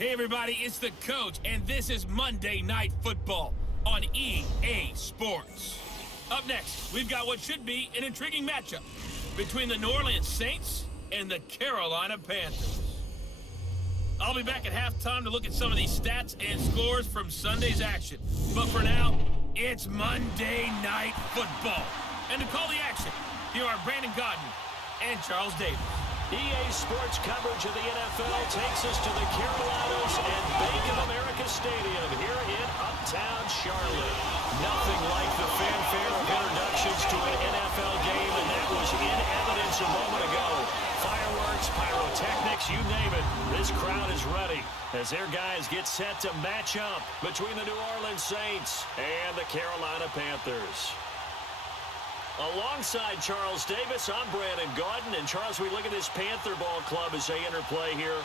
Hey everybody, it's the coach, and this is Monday Night Football on EA Sports. Up next, we've got what should be an intriguing matchup between the New Orleans Saints and the Carolina Panthers. I'll be back at halftime to look at some of these stats and scores from Sunday's action. But for now, it's Monday Night Football. And to call the action, here are Brandon Godden and Charles Davis. EA Sports coverage of the NFL takes us to the Carolinas and Bank of America Stadium here in Uptown Charlotte. Nothing like the fanfare of introductions to an NFL game, and that was in evidence a moment ago. Fireworks, pyrotechnics, you name it. This crowd is ready as their guys get set to match up between the New Orleans Saints and the Carolina Panthers. Alongside Charles Davis, I'm Brandon Godden. And Charles, we look at this Panther ball club as they interplay here.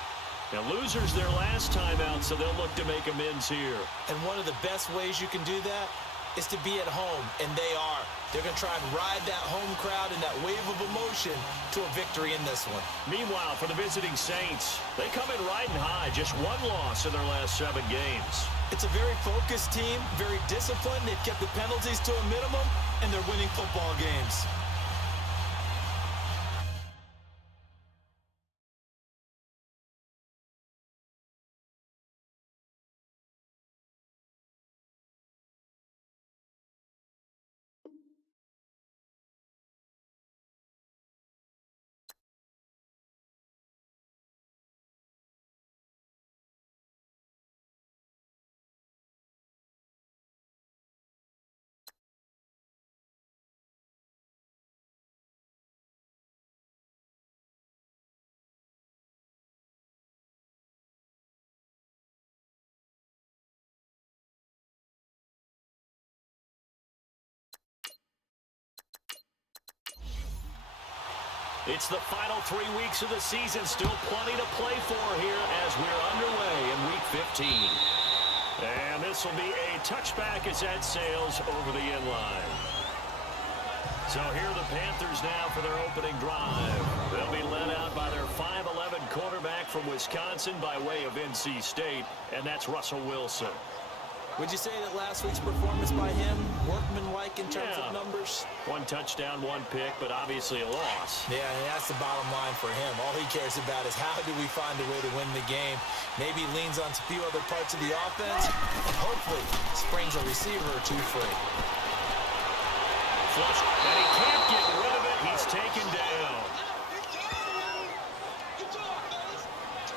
Now, losers their last time out, so they'll look to make amends here. And one of the best ways you can do that is to be at home, and they are. They're going to try and ride that home crowd and that wave of emotion to a victory in this one. Meanwhile, for the visiting Saints, they come in riding high. Just one loss in their last 7 games. It's a very focused team, very disciplined. They've kept the penalties to a minimum, and they're winning football games. It's the final 3 weeks of the season. Still plenty to play for here as we're underway in Week 15. And this will be a touchback as that sails over the end line. So here are the Panthers now for their opening drive. They'll be led out by their 5'11" quarterback from Wisconsin by way of NC State, and that's Russell Wilson. Would you say that last week's performance by him, workmanlike in terms of numbers? 1 touchdown, 1 pick, but obviously a loss. Yeah, that's the bottom line for him. All he cares about is how do we find a way to win the game. Maybe leans on a few other parts of the offense, and hopefully springs a receiver or two free. Flush, and he can't get rid of it. He's taken down.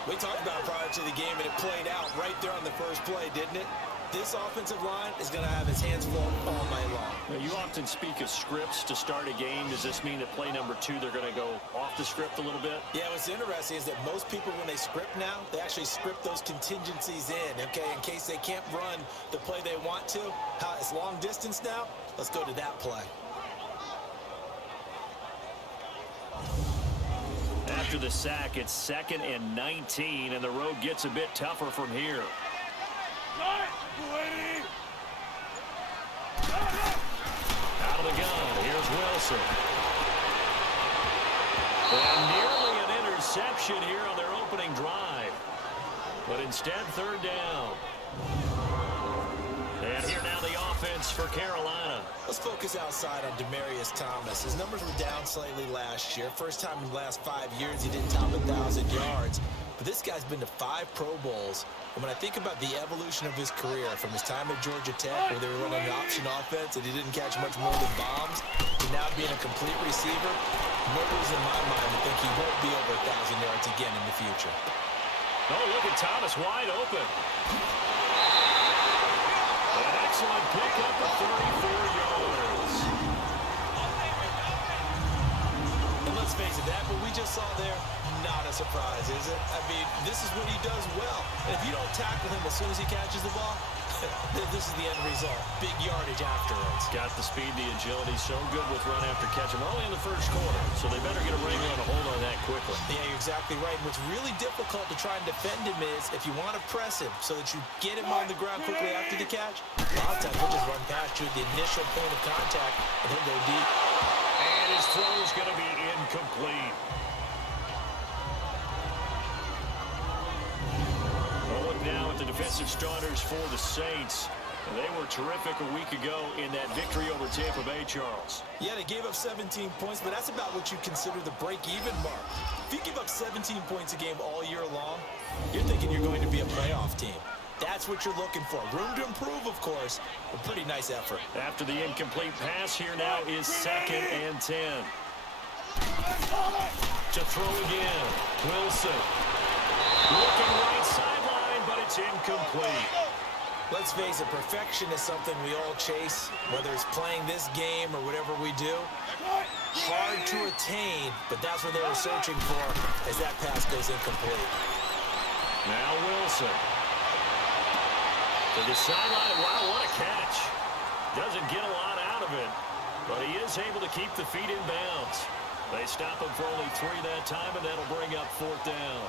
We talked about it prior to the game, and it played out right there on the first play, didn't it? This offensive line is going to have his hands full all night long. Now, you often speak of scripts to start a game. Does this mean that play number 2, they're going to go off the script a little bit? Yeah, what's interesting is that most people, when they script now, they actually script those contingencies in, okay, in case they can't run the play they want to. It's long distance now. Let's go to that play. After the sack, it's 2nd and 19, and the road gets a bit tougher from here. Out of the gun, here's Wilson. And nearly an interception here on their opening drive. But instead, 3rd down. And here now the offense for Carolina. Let's focus outside on Demaryius Thomas. His numbers were down slightly last year. First time in the last 5 years he didn't top 1,000 yards. But this guy's been to 5 Pro Bowls. And when I think about the evolution of his career, from his time at Georgia Tech, where they were running an option offense and he didn't catch much more than bombs, to now being a complete receiver, no reason in my mind to think he won't be over 1,000 yards again in the future. Oh, look at Thomas wide open. An excellent pickup of 34 yards. And let's face it, that what we just saw there, not a surprise, is it? I mean, this is what he does well. And if you don't tackle him as soon as he catches the ball, this is the end result. Big yardage afterwards. Got the speed, the agility, so good with run after catch. And only in the first quarter, so they better get a wrangle and a hold on that quickly. Yeah, you're exactly right. And what's really difficult to try and defend him is if you want to press him so that you get him on the ground quickly after the catch, a lot of times he'll just run past you at the initial point of contact, and he'll go deep. And his throw is going to be incomplete. defensive starters for the Saints. They were terrific a week ago in that victory over Tampa Bay, Charles. Yeah, they gave up 17 points, but that's about what you consider the break-even mark. If you give up 17 points a game all year long, you're thinking you're going to be a playoff team. That's what you're looking for. Room to improve, of course, but pretty nice effort. After the incomplete pass, here now is 2nd and 10. To throw again, Wilson. Looking right sideline, but it's incomplete. Let's face it, perfection is something we all chase, whether it's playing this game or whatever we do. Hard to attain, but that's what they were searching for as that pass goes incomplete. Now Wilson. To the sideline. Wow, what a catch. Doesn't get a lot out of it, but he is able to keep the feet in bounds. They stop him for only 3 that time, and that'll bring up 4th down.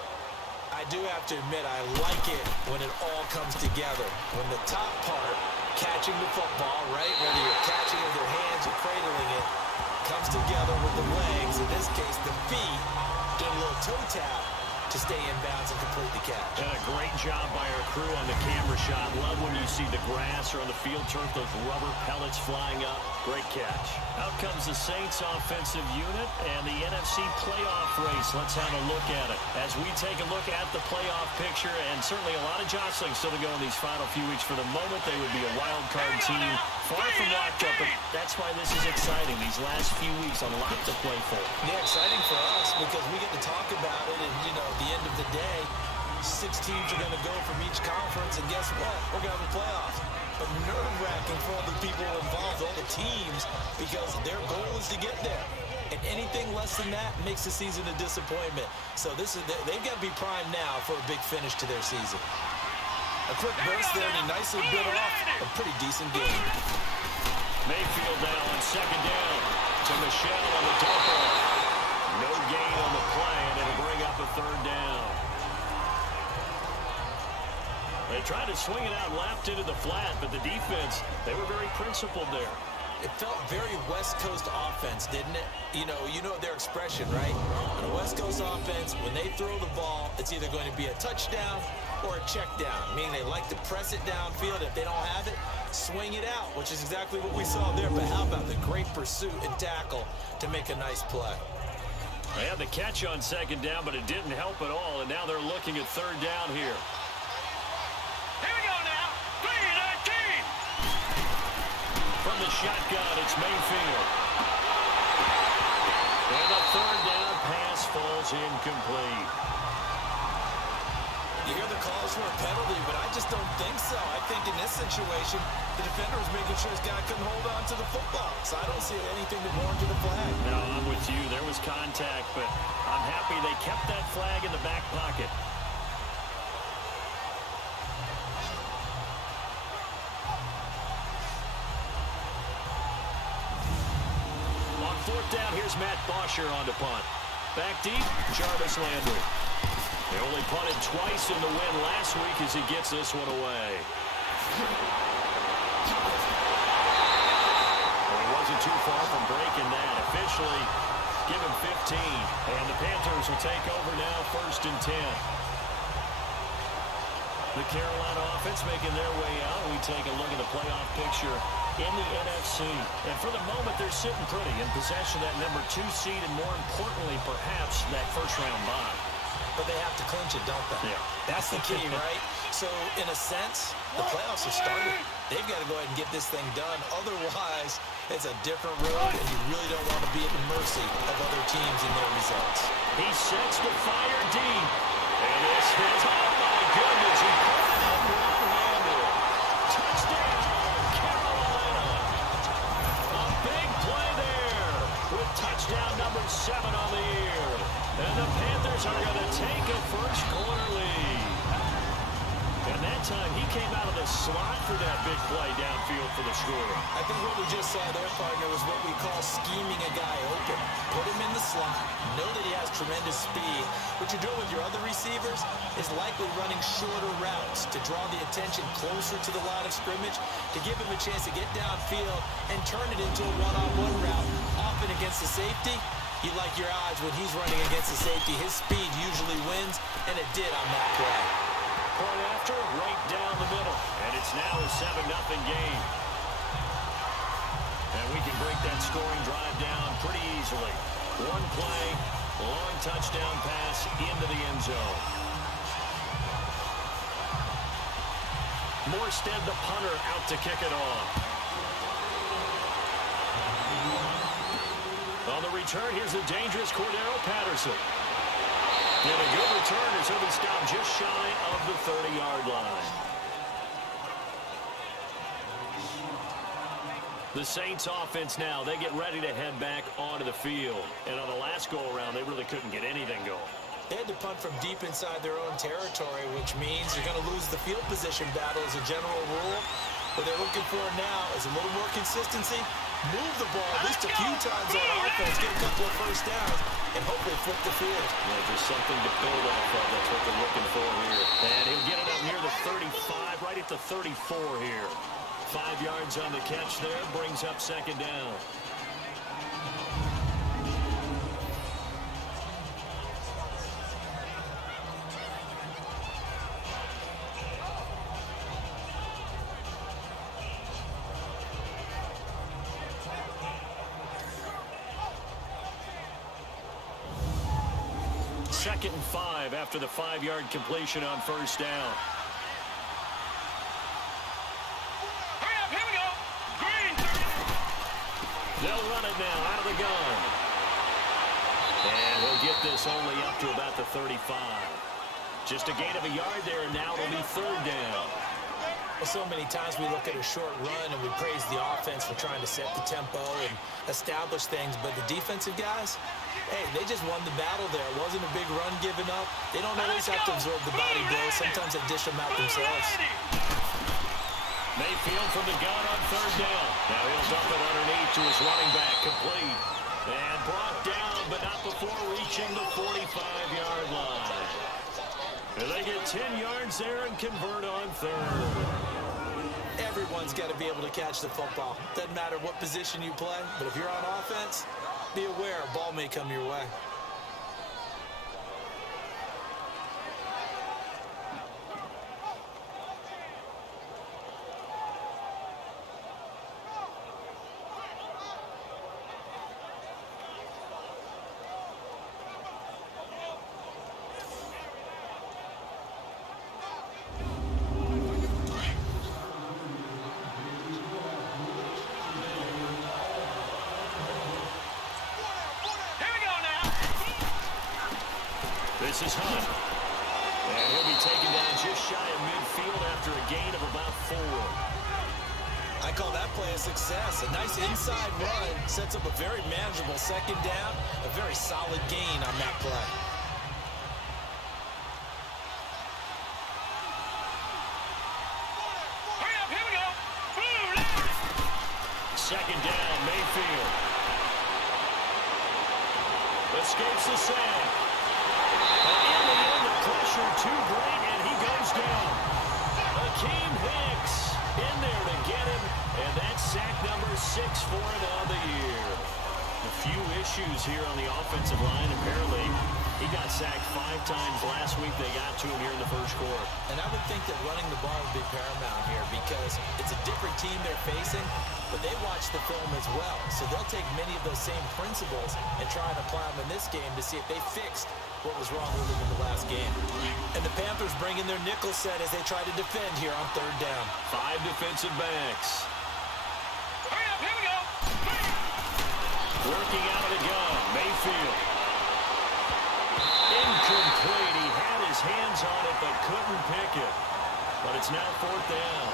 I do have to admit, I like it when it all comes together. When the top part, catching the football, right, whether you're catching it with your hands or cradling it, comes together with the legs, in this case the feet, get a little toe tap to stay in bounds and complete the catch. And a great job by our crew on the camera shot. Love when you see the grass or on the field turf, those rubber pellets flying up. Great catch. Out comes the Saints offensive unit and the NFC playoff race. Let's have a look at it. As we take a look at the playoff picture, and certainly a lot of jostling still to go in these final few weeks. For the moment, they would be a wild card team. Far from locked up, but that's why this is exciting. These last few weeks, a lot to play for. Yeah, exciting for us because we get to talk about it, and, you know, at the end of the day, 6 teams are going to go from each conference, and guess what? We're going to have a playoff. But nerve-wracking for all the people involved, all the teams, because their goal is to get there. And anything less than that makes the season a disappointment. So they've got to be primed now for a big finish to their season. A quick burst there, and he nicely bit off a pretty decent game. Mayfield now on 2nd down to Michelle on the dump off. No gain on the play, and it'll bring up a 3rd down. They tried to swing it out, lapped into the flat, but the defense, they were very principled there. It felt very West Coast offense, didn't it? You know their expression, right? On a West Coast offense, when they throw the ball, it's either going to be a touchdown or a check down, meaning they like to press it downfield. If they don't have it, swing it out, which is exactly what we saw there. But how about the great pursuit and tackle to make a nice play? They had the catch on 2nd down, but it didn't help at all, and now they're looking at 3rd down here. Here we go now. 3-19. From the shotgun, it's Mayfield. And the 3rd down pass falls incomplete. You hear the calls for a penalty, but I just don't think so. I think in this situation, the defender was making sure his guy couldn't hold on to the football. So I don't see anything to warrant the flag. No, I'm with you. There was contact, but I'm happy they kept that flag in the back pocket. On 4th down, here's Matt Bosher on the punt. Back deep, Jarvis Landry. They only punted twice in the win last week as he gets this one away. Well, he wasn't too far from breaking that. Officially, give him 15. And the Panthers will take over now, 1st and 10. The Carolina offense making their way out. We take a look at the playoff picture in the NFC. And for the moment, they're sitting pretty in possession of that number 2 seed, and more importantly, perhaps, that first-round bye. But they have to clinch it, don't they? Yeah. That's the key, right? So, in a sense, the playoffs have started. They've got to go ahead and get this thing done. Otherwise, it's a different road, and you really don't want to be at the mercy of other teams and their results. He sets the fire deep. And this is, oh my goodness, he caught it one-handed. Touchdown, Carolina. A big play there with touchdown number 7 on the year. And the Panthers are going to take a first-quarter lead. And that time, he came out of the slot for that big play downfield for the score. I think what we just saw there, partner, was what we call scheming a guy open. Put him in the slot, know that he has tremendous speed. What you're doing with your other receivers is likely running shorter routes to draw the attention closer to the line of scrimmage, to give him a chance to get downfield and turn it into a one-on-one route. Often against the safety, you like your odds when he's running against the safety. His speed usually wins, and it did on that play. point after, right down the middle. And it's now a 7-0 game. And we can break that scoring drive down pretty easily. One play, long touchdown pass into the end zone. Morstead, the punter, out to kick it off. On the return, here's the dangerous Cordero Patterson. And a good return as he'll be stopped just shy of the 30-yard line. The Saints offense now, they get ready to head back onto the field. And on the last go-around, they really couldn't get anything going. They had to punt from deep inside their own territory, which means you're going to lose the field position battle as a general rule. What they're looking for now is a little more consistency, move the ball at least a few times on offense, get a couple of first downs, and hopefully flip the field. Yeah, just something to build off of. That's what they're looking for here. And he'll get it up near the 35, right at the 34 here. 5 yards on the catch there, brings up second down. Second and 5 after the 5-yard completion on first down. They'll run it now out of the gun. And he'll get this only up to about the 35. Just a gain of a yard there, and now it'll be third down. Well, so many times we look at a short run and we praise the offense for trying to set the tempo and establish things, but the defensive guys, hey, they just won the battle there. It wasn't a big run given up. They don't always have to absorb the body blows. Sometimes they dish them out themselves. Mayfield from the gun on third down. Now he'll dump it underneath to his running back, complete. And brought down, but not before reaching the 45-yard line. And they get 10 yards there and convert on third. Everyone's got to be able to catch the football. Doesn't matter what position you play, but if you're on offense, be aware a ball may come your way. This is Hunt. And he'll be taken down just shy of midfield after a gain of about 4. I call that play a success. A nice inside run sets up a very manageable second down. A very solid gain on that play. Hurry up, here we go. Second down, Mayfield. Escapes the sack. And in the end, the pressure too great, and he goes down. Akeem Hicks in there to get him, and that's sack number 6 for him on the year. A few issues here on the offensive line. Apparently, he got sacked 5 times last week. They got to him here in the first quarter. And I would think that running the ball would be paramount here because it's a different team they're facing, but they watch the film as well. So they'll take many of those same principles and try and apply them in this game to see if they fixed what was wrong with them in the last game. And the Panthers bring in their nickel set as they try to defend here on third down. 5 defensive backs. Hurry up, here we go. Working out of the gun, Mayfield. Incomplete. He had his hands on it but couldn't pick it. But it's now fourth down.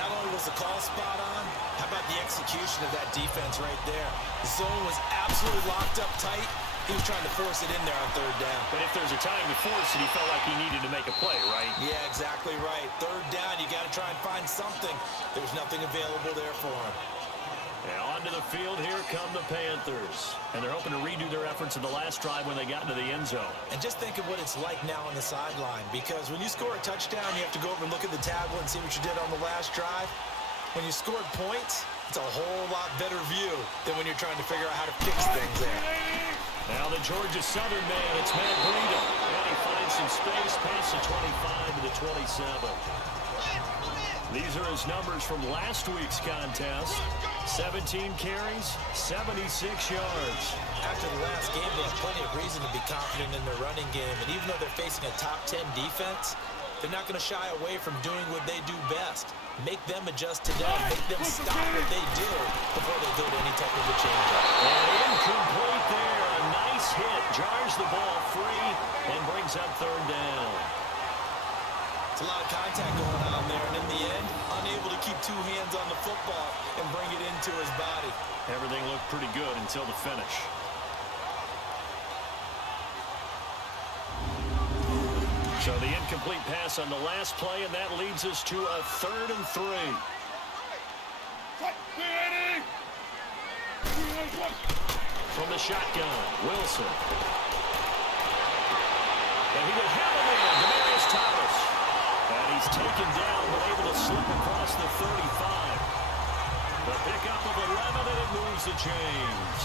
Not only was the call spot on, how about the execution of that defense right there? The zone was absolutely locked up tight. He was trying to force it in there on third down. But if there's a time to force it, he felt like he needed to make a play, right? Yeah, exactly right. Third down, you got to try and find something. There's nothing available there for him. And onto the field, here come the Panthers. And they're hoping to redo their efforts in the last drive when they got into the end zone. And just think of what it's like now on the sideline, because when you score a touchdown, you have to go over and look at the tablet and see what you did on the last drive. When you scored points, it's a whole lot better view than when you're trying to figure out how to fix things there. Now the Georgia Southern man, it's Matt Breida. And he finds some space past the 25 to the 27. These are his numbers from last week's contest. 17 carries, 76 yards. After the last game, they have plenty of reason to be confident in their running game. And even though they're facing a top 10 defense, they're not going to shy away from doing what they do best. Make them adjust to them. Make them stop what they do before they go to any type of a change-up. And incomplete there. A nice hit. Jars the ball free and brings up third down. It's a lot of contact going on there, and in the end, unable to keep two hands on the football and bring it into his body. Everything looked pretty good until the finish. So the incomplete pass on the last play, and that leads us to a 3rd and 3. From the shotgun, Wilson. And he will have a man, Demaryius Thomas. And he's taken down, but able to slip across the 35. The pickup of 11, and it moves the chains.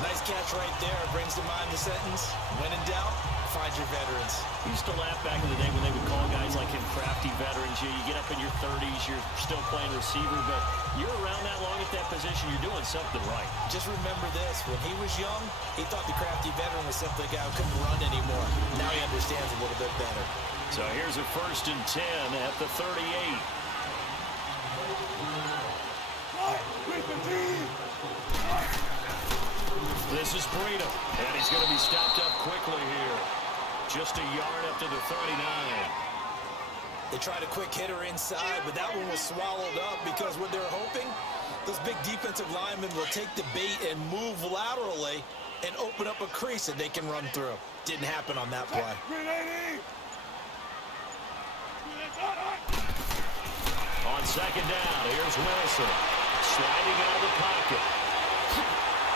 Nice catch right there. Brings to mind the sentence, when in doubt, find your veterans. We used to laugh back in the day when they would call guys like him crafty veterans. You get up in your 30s, you're still playing receiver, but you're around that long at that position, you're doing something right. Just remember this, when he was young, he thought the crafty veteran was simply a guy who couldn't run anymore. Now he understands a little bit better. So here's a 1st and 10 at the 38. This is Breida, and he's going to be stopped up quickly here. Just a yard up to the 39. They tried a quick hitter inside, but that one was swallowed up because what they're hoping, those big defensive linemen will take the bait and move laterally and open up a crease that they can run through. Didn't happen on that play. On 2nd down, here's Wilson. Sliding out of the pocket.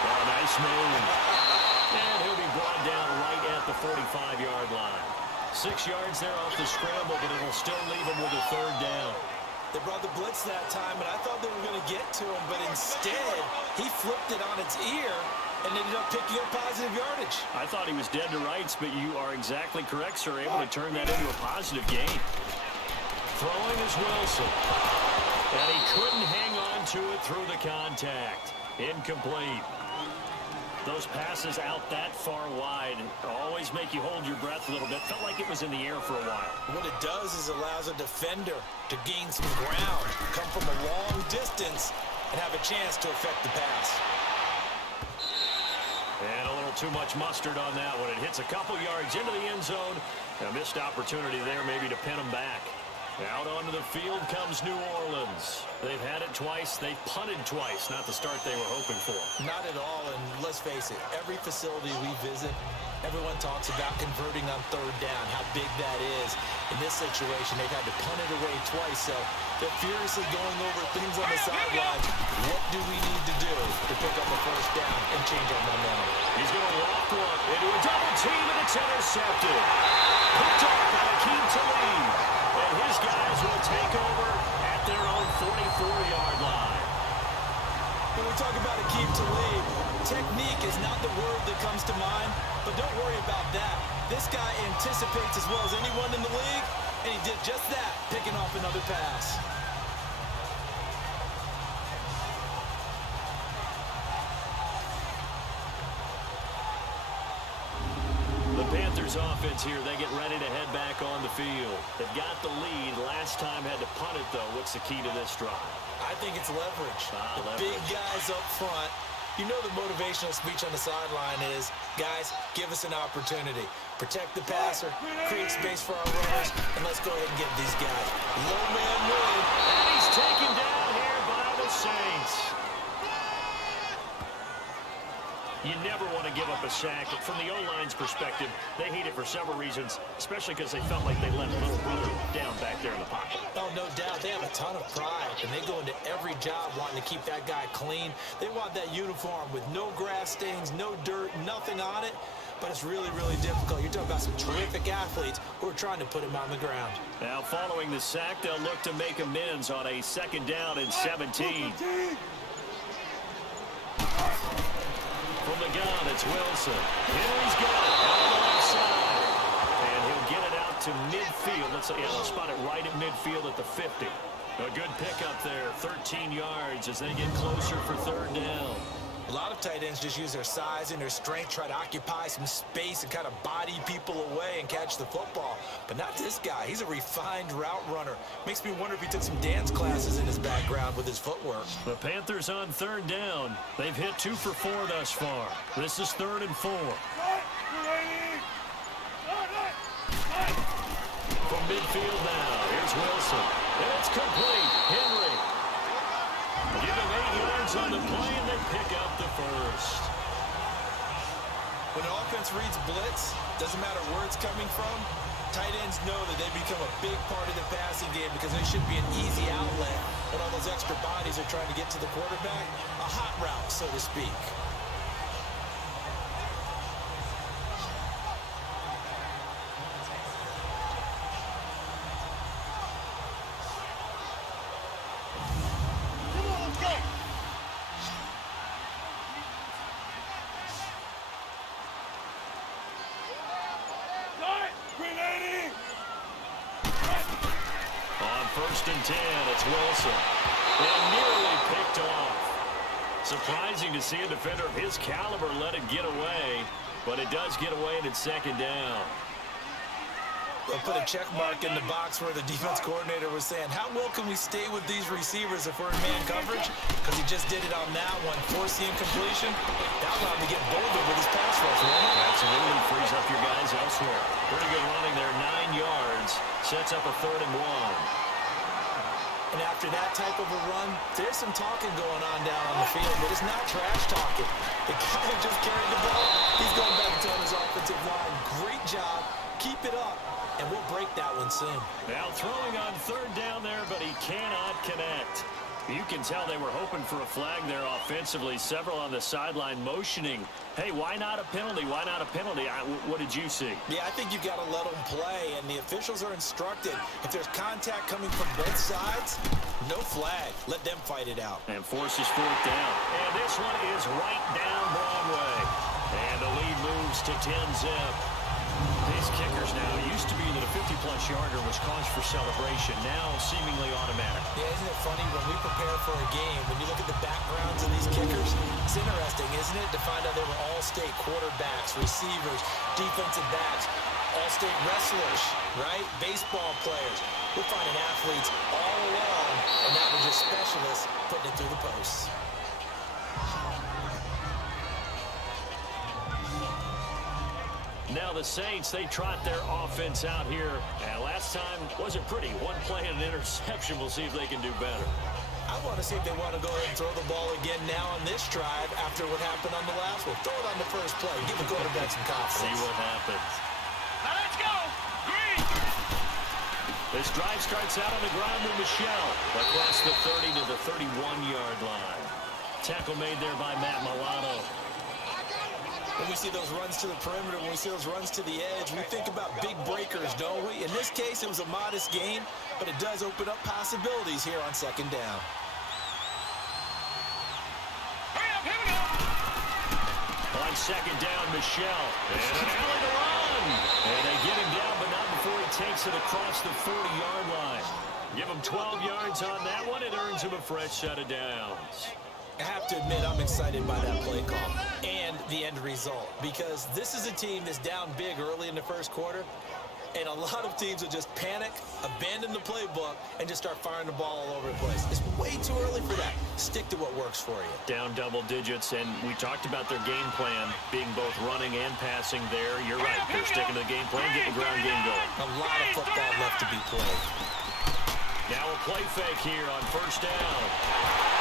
Oh, nice move. And he'll be brought down right at the 45-yard line. 6 yards there off the scramble, but it'll still leave him with a 3rd down. They brought the blitz that time, and I thought they were going to get to him, but instead, he flipped it on its ear and ended up picking up positive yardage. I thought he was dead to rights, but you are exactly correct, sir. Able to turn that into a positive gain. Throwing is Wilson. And he couldn't hang on to it through the contact. Incomplete. Those passes out that far wide always make you hold your breath a little bit. Felt like it was in the air for a while. What it does is allows a defender to gain some ground, come from a long distance, and have a chance to affect the pass. And a little too much mustard on that one. It hits a couple yards into the end zone. A missed opportunity there maybe to pin him back. Out onto the field comes New Orleans. They've had it twice. They've punted twice. Not the start they were hoping for. Not at all, and let's face it, every facility we visit, everyone talks about converting on 3rd down, how big that is. In this situation, they've had to punt it away twice, so they're furiously going over things on the sidelines. What do we need to do to pick up a 1st down and change our momentum? He's going to walk one into a double team, and it's intercepted. Picked off by Akeem Talib. And his guys will take over at their own 44-yard line. When we talk about Akeem Talib, technique is not the word that comes to mind, but don't worry about that. This guy anticipates as well as anyone in the league, and he did just that, picking off another pass. Panthers offense here, they get ready to head back on the field. They've got the lead. Last time had to punt it, though. What's the key to this drive? I think it's leverage. The big guys up front. You know the motivational speech on the sideline is, guys, give us an opportunity. Protect the passer, create space for our runners, and let's go ahead and get these guys. Low man win. And he's taken down here by the Saints. You never want to give up a sack. From the O-line's perspective, they hate it for several reasons, especially because they felt like they let little brother down back there in the pocket. Oh, no doubt. They have a ton of pride, and they go into every job wanting to keep that guy clean. They want that uniform with no grass stains, no dirt, nothing on it, but it's really, really difficult. You're talking about some terrific athletes who are trying to put him on the ground. Now, following the sack, they'll look to make amends on a 2nd down and 17. From the gun, it's Wilson. Henry's got it on the left side. And to midfield. Let's spot it right at midfield at the 50. A good pickup there, 13 yards as they get closer for third down. A lot of tight ends just use their size and their strength, try to occupy some space and kind of body people away and catch the football. But not this guy. He's a refined route runner. Makes me wonder if he took some dance classes in his background with his footwork. The Panthers on third down. They've hit 2 for 4 thus far. This is 3rd and 4. From midfield now, here's Wilson. And it's complete. Henry. Give him 8 yards on the play, and they pick up the first. When an offense reads blitz, doesn't matter where it's coming from, tight ends know that they become a big part of the passing game because they should be an easy outlet when all those extra bodies are trying to get to the quarterback. A hot route, so to speak. First and 10, it's Wilson. And nearly picked off. Surprising to see a defender of his caliber let it get away, but it does get away and it's second down. They'll put a check mark in the box where the defense coordinator was saying, how well can we stay with these receivers if we're in man coverage? Because he just did it on that one, force the incompletion. That allowed him to get bolder with his pass rush, won't it? Absolutely frees up your guys elsewhere. Pretty good running there, 9 yards. Sets up a 3rd and 1. And after that type of a run, there's some talking going on down on the field, but it's not trash talking. The guy who just carried the ball, he's going back to tell his offensive line, great job, keep it up, and we'll break that one soon. Now throwing on 3rd down there, but he cannot connect. You can tell they were hoping for a flag there offensively. Several on the sideline motioning, hey, why not a penalty? Why not a penalty? What did you see? Yeah, I think you've got to let them play, and the officials are instructed. If there's contact coming from both sides, no flag. Let them fight it out. And forces 4th down. And this one is right down Broadway. And the lead moves to 10-zip. These kickers now, used to be that a 50-plus yarder was cause for celebration. Now seemingly automatic. Yeah, isn't it funny when we prepare for a game, when you look at the backgrounds of these kickers, it's interesting, isn't it, to find out they were all-state quarterbacks, receivers, defensive backs, all-state wrestlers, right? Baseball players. We're finding athletes all along, and now we're just specialists putting it through the posts. Now the Saints, they trot their offense out here. And last time wasn't pretty. One play and an interception. We'll see if they can do better. I want to see if they want to go ahead and throw the ball again now on this drive after what happened on the last one. Throw it on the first play. Give the quarterback some confidence. See what happens. Now let's go! Green! This drive starts out on the ground with Michelle. Across the 30 to the 31-yard line. Tackle made there by Matt Milano. When we see those runs to the perimeter, when we see those runs to the edge, we think about big breakers, don't we? In this case, it was a modest gain, but it does open up possibilities here on 2nd down. On 2nd down, Michelle. And an alley to run. And they get him down, but not before he takes it across the 40-yard line. Give him 12 yards on that one. It earns him a fresh set of downs. I have to admit, I'm excited by that play call and the end result because this is a team that's down big early in the first quarter, and a lot of teams will just panic, abandon the playbook, and just start firing the ball all over the place. It's way too early for that. Stick to what works for you. Down double digits, and we talked about their game plan being both running and passing there. You're right. They're sticking to the game plan, getting the ground game going. A lot of football left to be played. Now a play fake here on 1st down.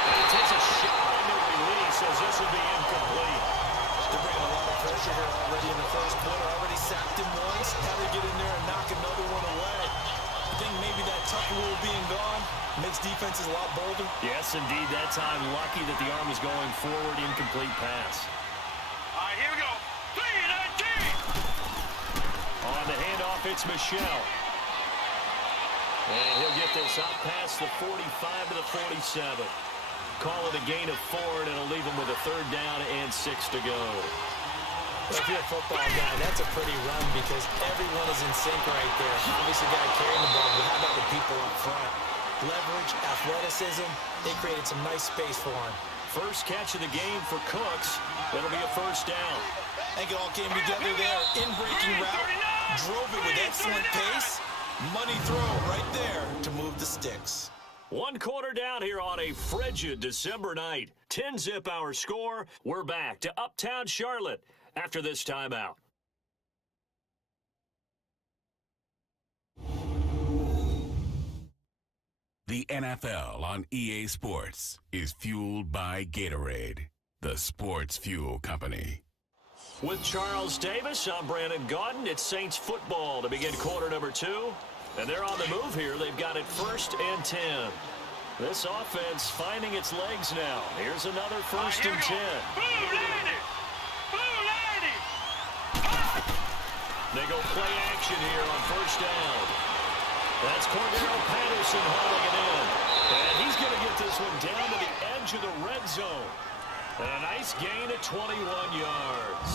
And he takes a shot on the release as this will be incomplete. They're bringing a lot of pressure here already in the first quarter. Already sacked him once. How to get in there and knock another one away. I think maybe that Tucker rule being gone makes defenses a lot bolder. Yes, indeed. That time, lucky that the arm was going forward. Incomplete pass. All right, here we go. 3-19. On the handoff, it's Michelle. And he'll get this up past the 45 to the 47. Call it a gain of 4, and it'll leave him with a 3rd down and 6 to go. Well, if you're a football guy, that's a pretty run because everyone is in sync right there. Obviously, the guy carrying the ball, but how about the people up front? Leverage, athleticism, they created some nice space for him. First catch of the game for Cooks. It'll be a first down. I think it all came together there. In-breaking route, drove it with excellent pace. Money throw right there to move the sticks. 1 quarter down here on a frigid December night. 10-zip our score. We're back to Uptown Charlotte after this timeout. The NFL on EA Sports is fueled by Gatorade, the sports fuel company. With Charles Davis, I'm Brandon Gaudin. It's Saints football to begin quarter number 2. And they're on the move here. They've got it 1st and 10. This offense finding its legs now. Here's another 1st and 10. They go play action here on 1st down. That's Cordero Patterson hauling it in. And he's going to get this one down to the edge of the red zone. And a nice gain of 21 yards.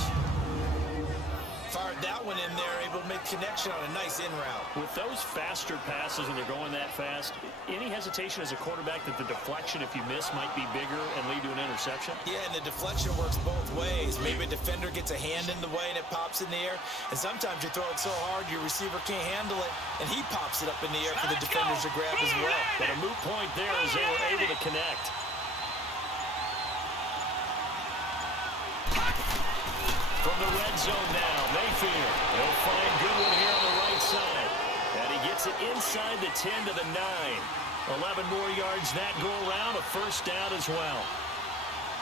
Fired that one in there, able to make connection on a nice in route. With those faster passes when they're going that fast, any hesitation as a quarterback that the deflection, if you miss, might be bigger and lead to an interception? Yeah, and the deflection works both ways. Maybe a defender gets a hand in the way and it pops in the air. And sometimes you throw it so hard your receiver can't handle it, and he pops it up in the air for the defenders to grab as well. But a moot point there as they were able to connect. From the red zone now, Mayfield. He'll find Goodwin here on the right side. And he gets it inside the 10 to the 9. 11 more yards that go around, a 1st down as well.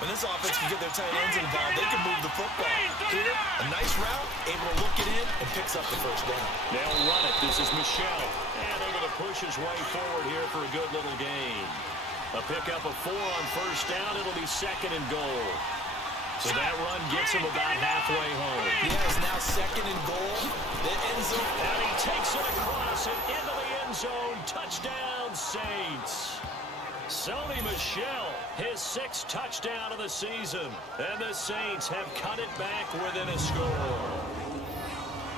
When this offense can get their tight ends involved, they can move the football. Here, a nice route, able to look it in, and picks up the 1st down. They'll run it. This is Michel. And able to push his way forward here for a good little gain. A pickup of 4 on 1st down. It'll be 2nd and goal. So that run gets him about halfway home. Yes, now 2nd and goal. The end zone. And he takes it across and into the end zone. Touchdown, Saints. Sony Michel, his 6th touchdown of the season. And the Saints have cut it back within a score.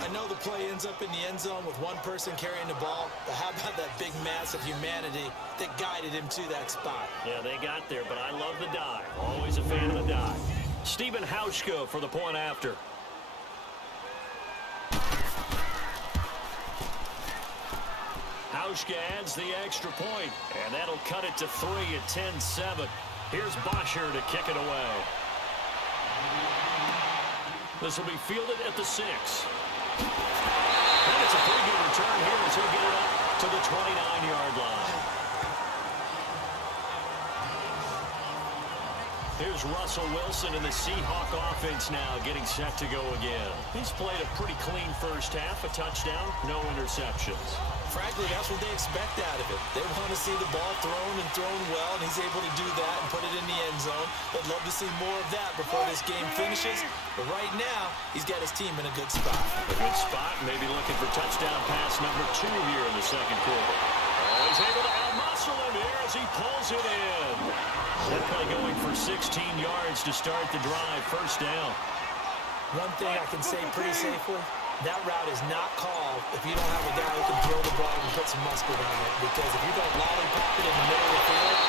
I know the play ends up in the end zone with one person carrying the ball, but how about that big mass of humanity that guided him to that spot? Yeah, they got there, but I love the dive. Always a fan of the dive. Stephen Hauschka for the point after. Hauschka adds the extra point, and that'll cut it to 3 at 10-7. Here's Bosher to kick it away. This will be fielded at the 6. And it's a pretty good return here as he'll get it up to the 29-yard line. Here's Russell Wilson in the Seahawk offense now getting set to go again. He's played a pretty clean 1st half, a touchdown, no interceptions. Frankly, that's what they expect out of it. They want to see the ball thrown and thrown well, and he's able to do that and put it in the end zone. They'd love to see more of that before this game finishes. But right now, he's got his team in a good spot. A good spot, maybe looking for touchdown pass number 2 here in the 2nd quarter. Oh, he's able to out-muscle him here as he pulls it in. That play going for 16 yards to start the drive, 1st down. One thing I can say pretty safely, that route is not called if you don't have a guy who can throw the ball and put some muscle on it. Because if you don't lollipop it in the middle of the field,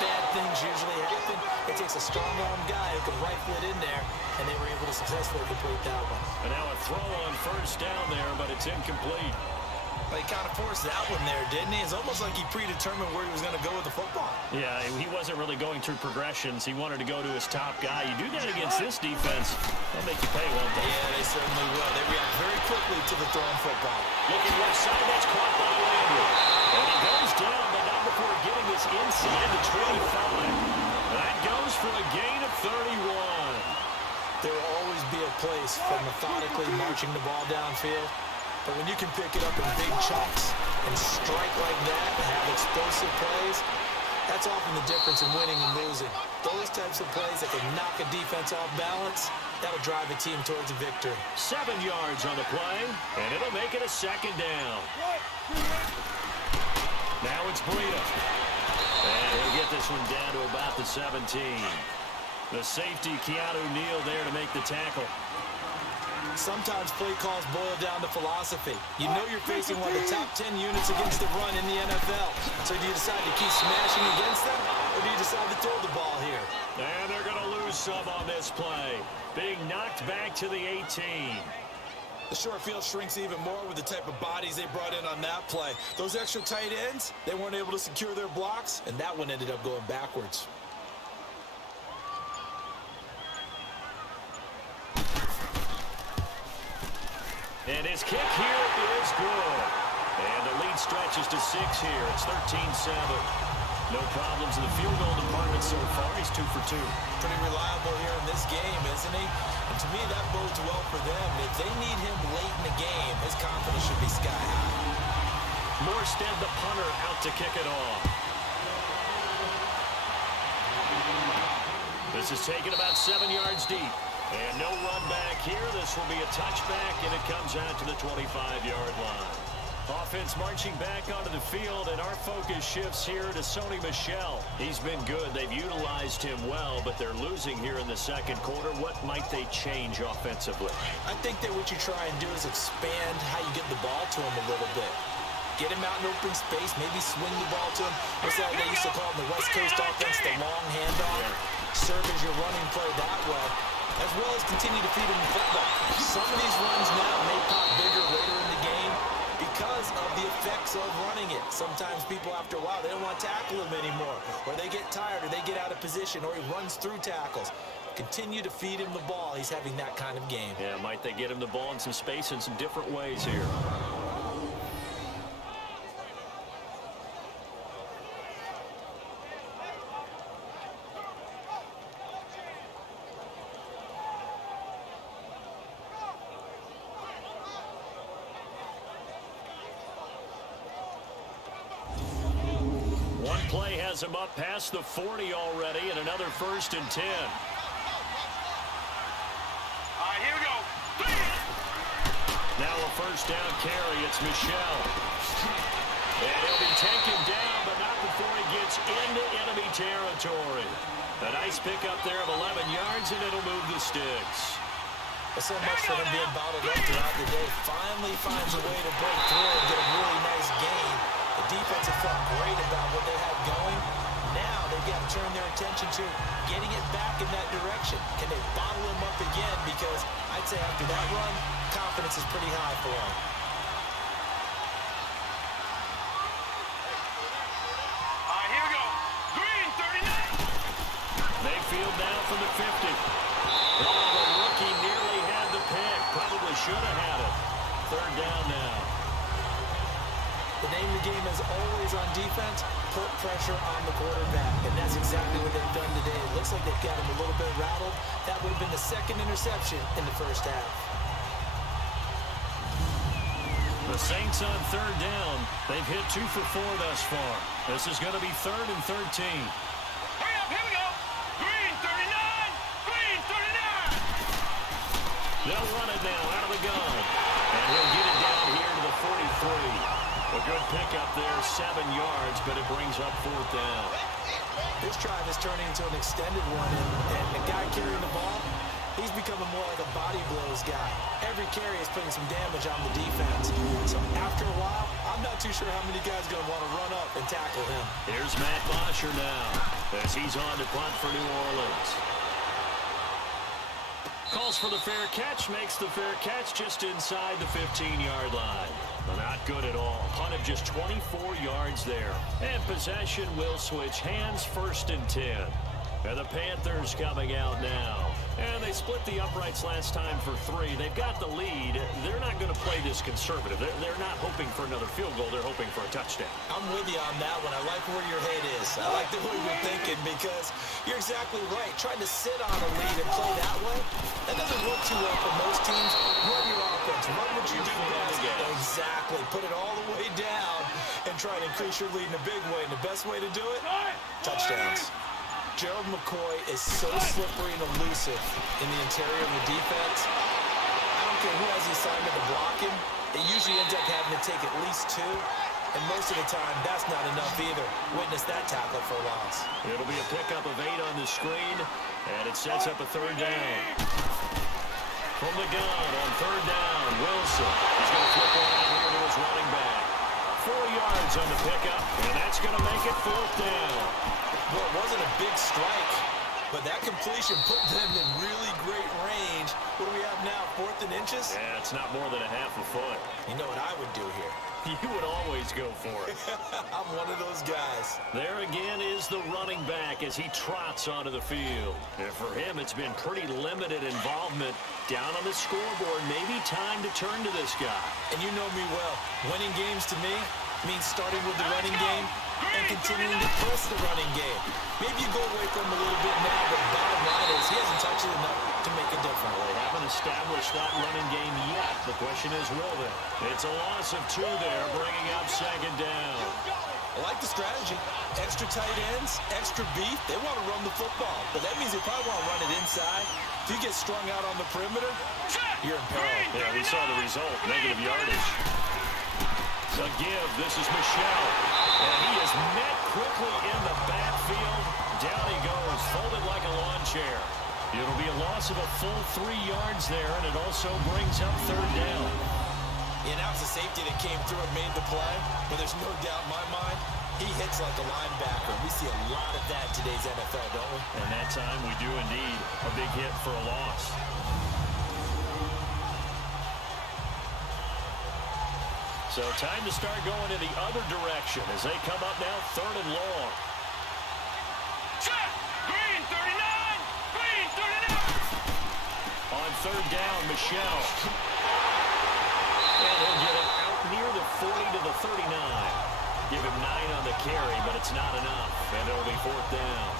bad things usually happen. It takes a strong-arm guy who can rifle it in there, and they were able to successfully complete that one. And now a throw on 1st down there, but it's incomplete. But he kind of forced that one there, didn't he? It's almost like he predetermined where he was going to go with the football. Yeah, he wasn't really going through progressions. He wanted to go to his top guy. You do that against this defense, they'll make you pay, won't they? Yeah, they certainly will. They react very quickly to the thrown football. Looking left side, that's caught by Landry. And he goes down, but not before getting this inside the 25. That goes for a gain of 31. There will always be a place for methodically marching the ball downfield. But when you can pick it up in big chunks and strike like that and have explosive plays, that's often the difference in winning and losing. Those types of plays that can knock a defense off balance, that'll drive a team towards a victory. 7 yards on the play, and it'll make it a 2nd down. Now it's Breida. And he'll get this one down to about the 17. The safety, Keanu Neal, there to make the tackle. Sometimes play calls boil down to philosophy. You know you're facing one of the top 10 units against the run in the NFL. So do you decide to keep smashing against them, or do you decide to throw the ball here? And they're going to lose some on this play. Being knocked back to the 18. The short field shrinks even more with the type of bodies they brought in on that play. Those extra tight ends, they weren't able to secure their blocks, and that one ended up going backwards. And his kick here is good. And the lead stretches to 6 here. It's 13-7. No problems in the field goal department so far. He's 2 for 2. Pretty reliable here in this game, isn't he? And to me, that bodes well for them. If they need him late in the game, his confidence should be sky high. Morstead, the punter, out to kick it off. This is taken about 7 yards deep. And no run back here. This will be a touchback, and it comes out to the 25-yard line. Offense marching back onto the field, and our focus shifts here to Sony Michel. He's been good. They've utilized him well, but they're losing here in the second quarter. What might they change offensively? I think that what you try and do is expand how you get the ball to him a little bit. Get him out in open space, maybe swing the ball to him. What's that they used to call in the West Coast offense, the long handoff? Serve as your running play that way, as well as continue to feed him the football. Some of these runs now may pop bigger later in the game because of the effects of running it. Sometimes people, after a while, they don't want to tackle him anymore, or they get tired, or they get out of position, or he runs through tackles. Continue to feed him the ball. He's having that kind of game. Yeah, might they get him the ball in some space in some different ways here. Play has him up past the 40 already, and another 1st and 10. All right, here we go. Now a 1st down carry. It's Michel. And he'll be taken down, but not before he gets into enemy territory. A nice pickup there of 11 yards, and it'll move the sticks. So much for him being bottled up throughout the day. Finally finds a way to break through and get a really nice gain. The defense have felt great about what they have going. Now they've got to turn their attention to getting it back in that direction. Can they bottle him up again? Because I'd say after that run, confidence is pretty high for him. All right, here we go. Green, 39. Mayfield now from the 50. Oh, the rookie nearly had the pick. Probably should have had it. 3rd down now. The name of the game is always on defense, put pressure on the quarterback, and that's exactly what they've done today. It looks like they've got him a little bit rattled. That would have been the 2nd interception in the 1st half. The Saints on 3rd down. They've hit 2 for 4 thus far. This is going to be 3rd and 13. Hurry up, here we go. Green, 39. Green, 39. They'll run it now out of the gun. And he'll get it down here to the 43. A good pickup there, 7 yards, but it brings up 4th down. This drive is turning into an extended one, and the guy carrying the ball, he's becoming more like a body blows guy. Every carry is putting some damage on the defense. So after a while, I'm not too sure how many guys are going to want to run up and tackle him. Here's Matt Bosher now, as he's on to punt for New Orleans. Calls for the fair catch, makes the fair catch just inside the 15-yard line. Not good at all. Punt of just 24 yards there. And possession will switch hands, 1st and 10. And the Panthers coming out now. And they split the uprights last time for 3. They've got the lead. They're not going to play this conservative. They're not hoping for another field goal. They're hoping for a touchdown. I'm with you on that one. I like where your head is. I like the way you're thinking because you're exactly right. Trying to sit on a lead and play that way, that doesn't work too well for most teams. Run your offense. Run what you do best. Exactly. Put it all the way down and try to increase your lead in a big way. And the best way to do it, touchdowns. Gerald McCoy is so slippery and elusive in the interior of the defense. I don't care who has the assignment to block him. It usually ends up having to take at least 2. And most of the time, that's not enough either. Witness that tackle for loss. It'll be a pickup of 8 on the screen, and it sets up a 3rd down. From the gun on third down, Wilson. He's going to flip one out here to his running back. 4 yards on the pickup, and that's going to make it fourth down. Well, it wasn't a big strike, but that completion put them in really great range. What do we have now, 4th and inches? Yeah, it's not more than a half a foot. You know what I would do here? You would always go for it. I'm one of those guys. There again is the running back as he trots onto the field. And for him, it's been pretty limited involvement. Down on the scoreboard, maybe time to turn to this guy. And you know me well. Winning games to me means starting with the running game and continuing to press the running game. Maybe you go away from him a little bit now, but the bottom line is he hasn't touched it enough to make a difference. They haven't established that running game yet. The question is, will they? It's a loss of 2 there, bringing up second down. I like the strategy. Extra tight ends, extra beef. They want to run the football, but that means they probably want to run it inside. If you get strung out on the perimeter, you're in peril. Yeah, we saw the result, negative yardage. So give, this is Michel. And he is met quickly in the backfield. Down he goes, folded like a lawn chair. It'll be a loss of a full 3 yards there, and it also brings up third down. Yeah, now it's a safety that came through and made the play, but there's no doubt in my mind, he hits like a linebacker. We see a lot of that in today's NFL, don't we? And that time we do indeed. A big hit for a loss. So time to start going in the other direction as they come up now, third and long. Green 39! Green 39! On third down, Michel. And he'll get it out near the 40 to the 39. Give him 9 on the carry, but it's not enough. And it'll be fourth down.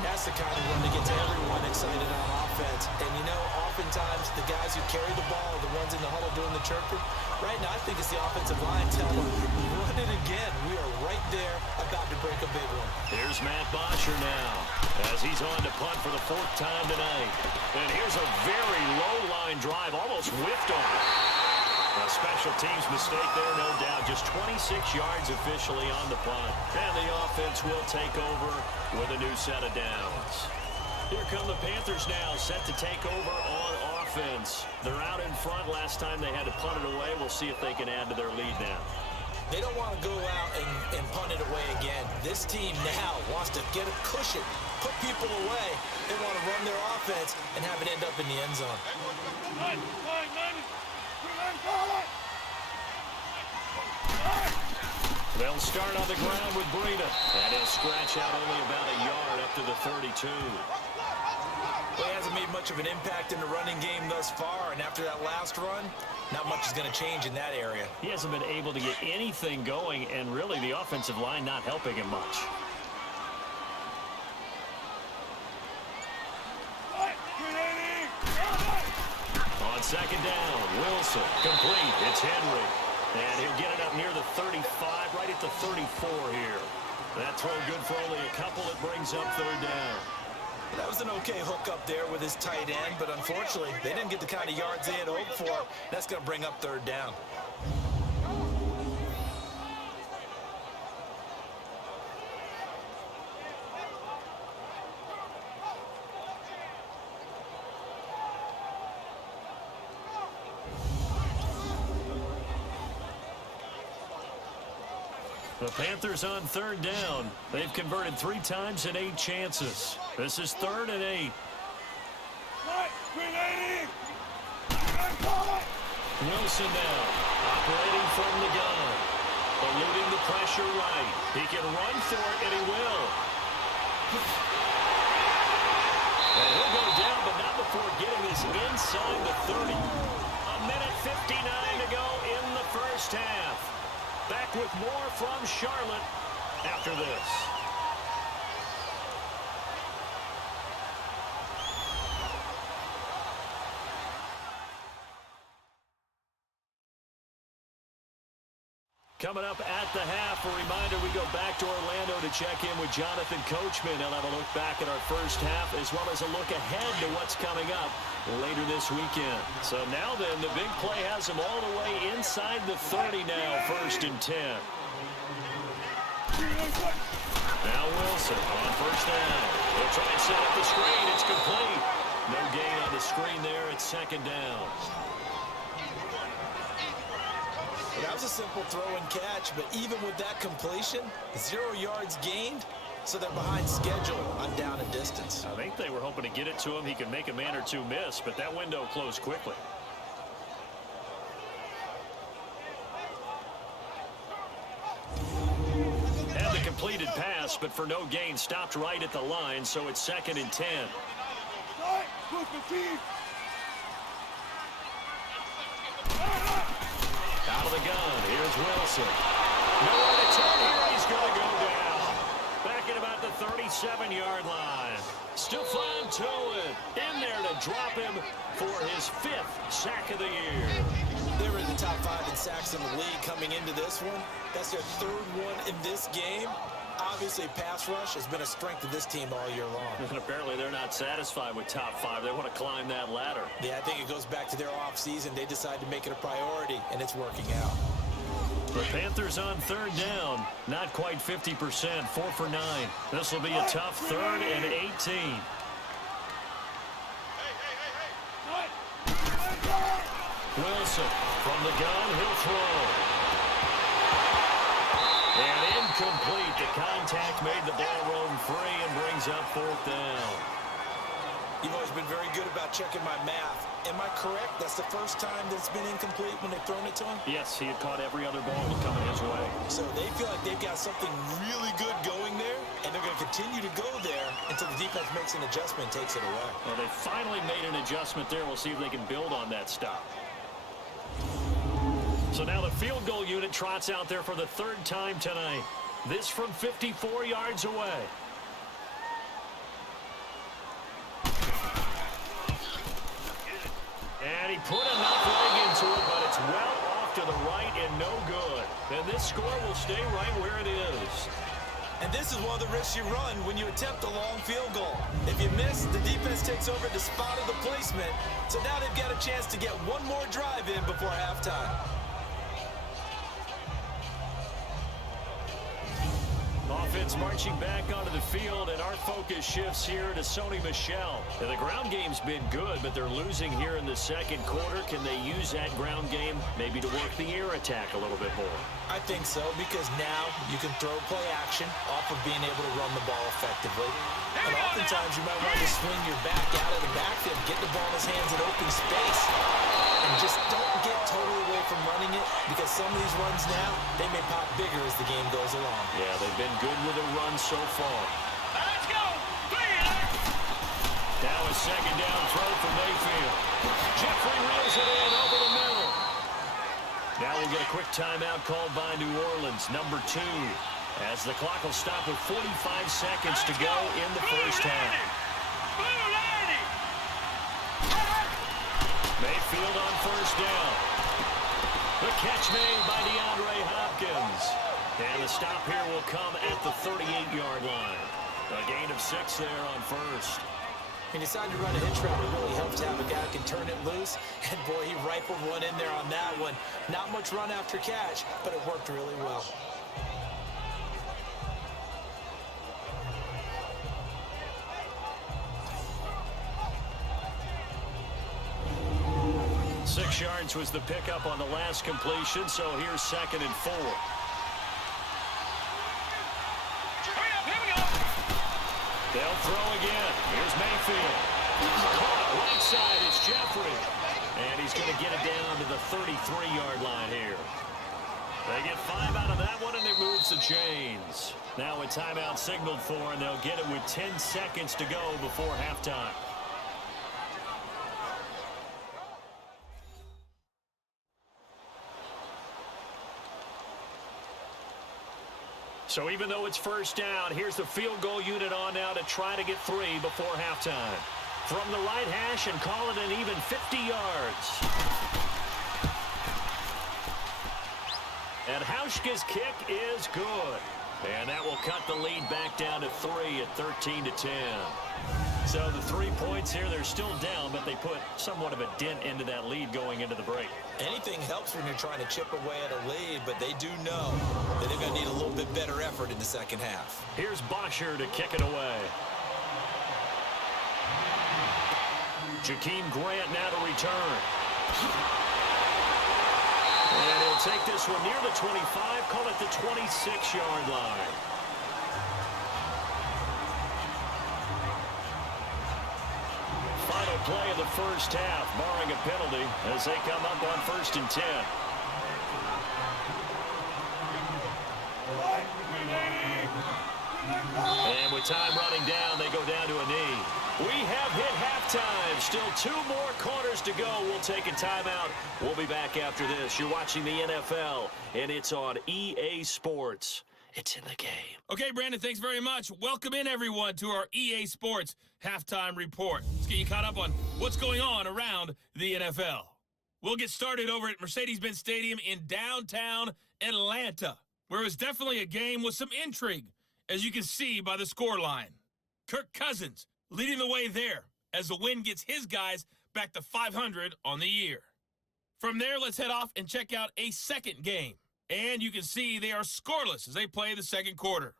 That's the kind of run that gets everyone excited on offense. And, you know, oftentimes the guys who carry the ball are the ones in the huddle doing the chirping. Right now, I think it's the offensive line telling them, run it again. We are right there about to break a big one. Here's Matt Bosher now as he's on to punt for the 4th time tonight. And here's a very low-line drive, almost whiffed on it. A special teams mistake there, no doubt. Just 26 yards officially on the punt. And the offense will take over with a new set of downs. Here come the Panthers now, set to take over on offense. They're out in front. Last time they had to punt it away. We'll see if they can add to their lead now. They don't want to go out and punt it away again. This team now wants to get a cushion, put people away. They want to run their offense and have it end up in the end zone. They'll start on the ground with Breida. And he'll scratch out only about a yard up to the 32. Well, he hasn't made much of an impact in the running game thus far, and after that last run, not much is going to change in that area. He hasn't been able to get anything going, and really the offensive line not helping him much. On second down, Wilson, complete. It's Henry. And he'll get it up near the 35, right at the 34 here. That throw good for only a couple. It brings up third down. That was an okay hook up there with his tight end, but unfortunately, they didn't get the kind of yards they had hoped for. That's going to bring up third down. The Panthers on third down. They've converted 3 times in 8 chances. This is 3rd and 8. Wilson now, operating from the gun. Eluding the pressure right. He can run for it, and he will. And he'll go down, but not before getting this inside the 30. A minute 59 to go in the first half. Back with more from Charlotte after this. Coming up at the half, a reminder we go back to Orlando to check in with Jonathan Coachman. He'll have a look back at our first half as well as a look ahead to what's coming up later this weekend. So now then, the big play has him all the way inside the 30 now, 1st and 10. Now Wilson on first down. He'll try and set up the screen. It's complete. No gain on the screen there. It's second down. That was a simple throw and catch, but even with that completion, 0 yards gained, so they're behind schedule on down and distance. I think they were hoping to get it to him. He could make a man or two miss, but that window closed quickly. And the completed pass, but for no gain, stopped right at the line, so it's second and 10. Out of the gun, here's Wilson. Nowhere to turn here, he's going to go down. Back at about the 37-yard line. Stephon Tuitt in there to drop him for his 5th sack of the year. They were in the top 5 in sacks in the league coming into this one. That's their 3rd one in this game. Obviously, pass rush has been a strength of this team all year long. And apparently they're not satisfied with top 5. They want to climb that ladder. Yeah, I think it goes back to their offseason. They decided to make it a priority, and it's working out. The Panthers on 3rd down. Not quite 50%, 4 for 9. This will be a tough 3rd and 18. Wilson from the gun, he'll throw. And incomplete. The contact made the ball roam free and brings up 4th down. You've always been very good about checking my math. Am I correct? That's the first time that it's been incomplete when they've thrown it to him? Yes, he had caught every other ball coming his way. So they feel like they've got something really good going there, and they're going to continue to go there until the defense makes an adjustment and takes it away. Well, they finally made an adjustment there. We'll see if they can build on that stop. So now the field goal unit trots out there for the 3rd time tonight. This from 54 yards away. And he put enough leg into it, but it's well off to the right and no good. And this score will stay right where it is. And this is one of the risks you run when you attempt a long field goal. If you miss, the defense takes over the spot of the placement. So now they've got a chance to get one more drive in before halftime. Offense marching back onto the field, and our focus shifts here to Sony Michel. And the ground game's been good, but they're losing here in the 2nd quarter. Can they use that ground game maybe to work the air attack a little bit more? I think so, because now you can throw play action off of being able to run the ball effectively. And oftentimes you might want to swing your back out of the backfield, get the ball in his hands in open space, and just don't get totally away from running it, because some of these runs now, they may pop bigger as the game goes along. Yeah, they've been good with a run so far. Let's go! Now a 2nd down throw for Mayfield. Jeffrey reels it in over the middle. Now we'll get a quick timeout called by New Orleans, number 2, as the clock will stop with 45 seconds to go in the 1st half. Mayfield on 1st down. The catch made by DeAndre Hopkins. And the stop here will come at the 38-yard line. A gain of 6 there on 1st. He decided to run a hitch route. It really helps to have a guy who can turn it loose. And, boy, he rifled one in there on that one. Not much run after catch, but it worked really well. Six yards was the pickup on the last completion, so here's 2nd and 4. They'll throw again. Here's Mayfield. Caught right side. It's Jeffrey. And he's going to get it down to the 33-yard line here. They get 5 out of that one, and it moves the chains. Now a timeout signaled for, and they'll get it with 10 seconds to go before halftime. So even though it's 1st down, here's the field goal unit on now to try to get 3 before halftime. From the right hash and call it an even 50 yards. And Hauschka's kick is good. And that will cut the lead back down to 3 at 13-10. So the 3 points here, they're still down, but they put somewhat of a dent into that lead going into the break. Anything helps when you're trying to chip away at a lead, but they do know that they're going to need a little bit better effort in the 2nd half. Here's Bosher to kick it away. Jakeem Grant now to return. And he'll take this one near the 25, call it the 26-yard line. Final play of the first half, barring a penalty, as they come up on 1st and 10. And with time running down, they go down to a knee. We have hit halftime. Still 2 more quarters to go. We'll take a timeout. We'll be back after this. You're watching the NFL, and it's on EA Sports. It's in the game. Okay, Brandon, thanks very much. Welcome in, everyone, to our EA Sports Halftime Report. Let's get you caught up on what's going on around the NFL. We'll get started over at Mercedes-Benz Stadium in downtown Atlanta, where it was definitely a game with some intrigue, as you can see by the scoreline. Kirk Cousins leading the way there as the win gets his guys back to 500 on the year. From there, let's head off and check out a second game. And you can see they are scoreless as they play the second quarter.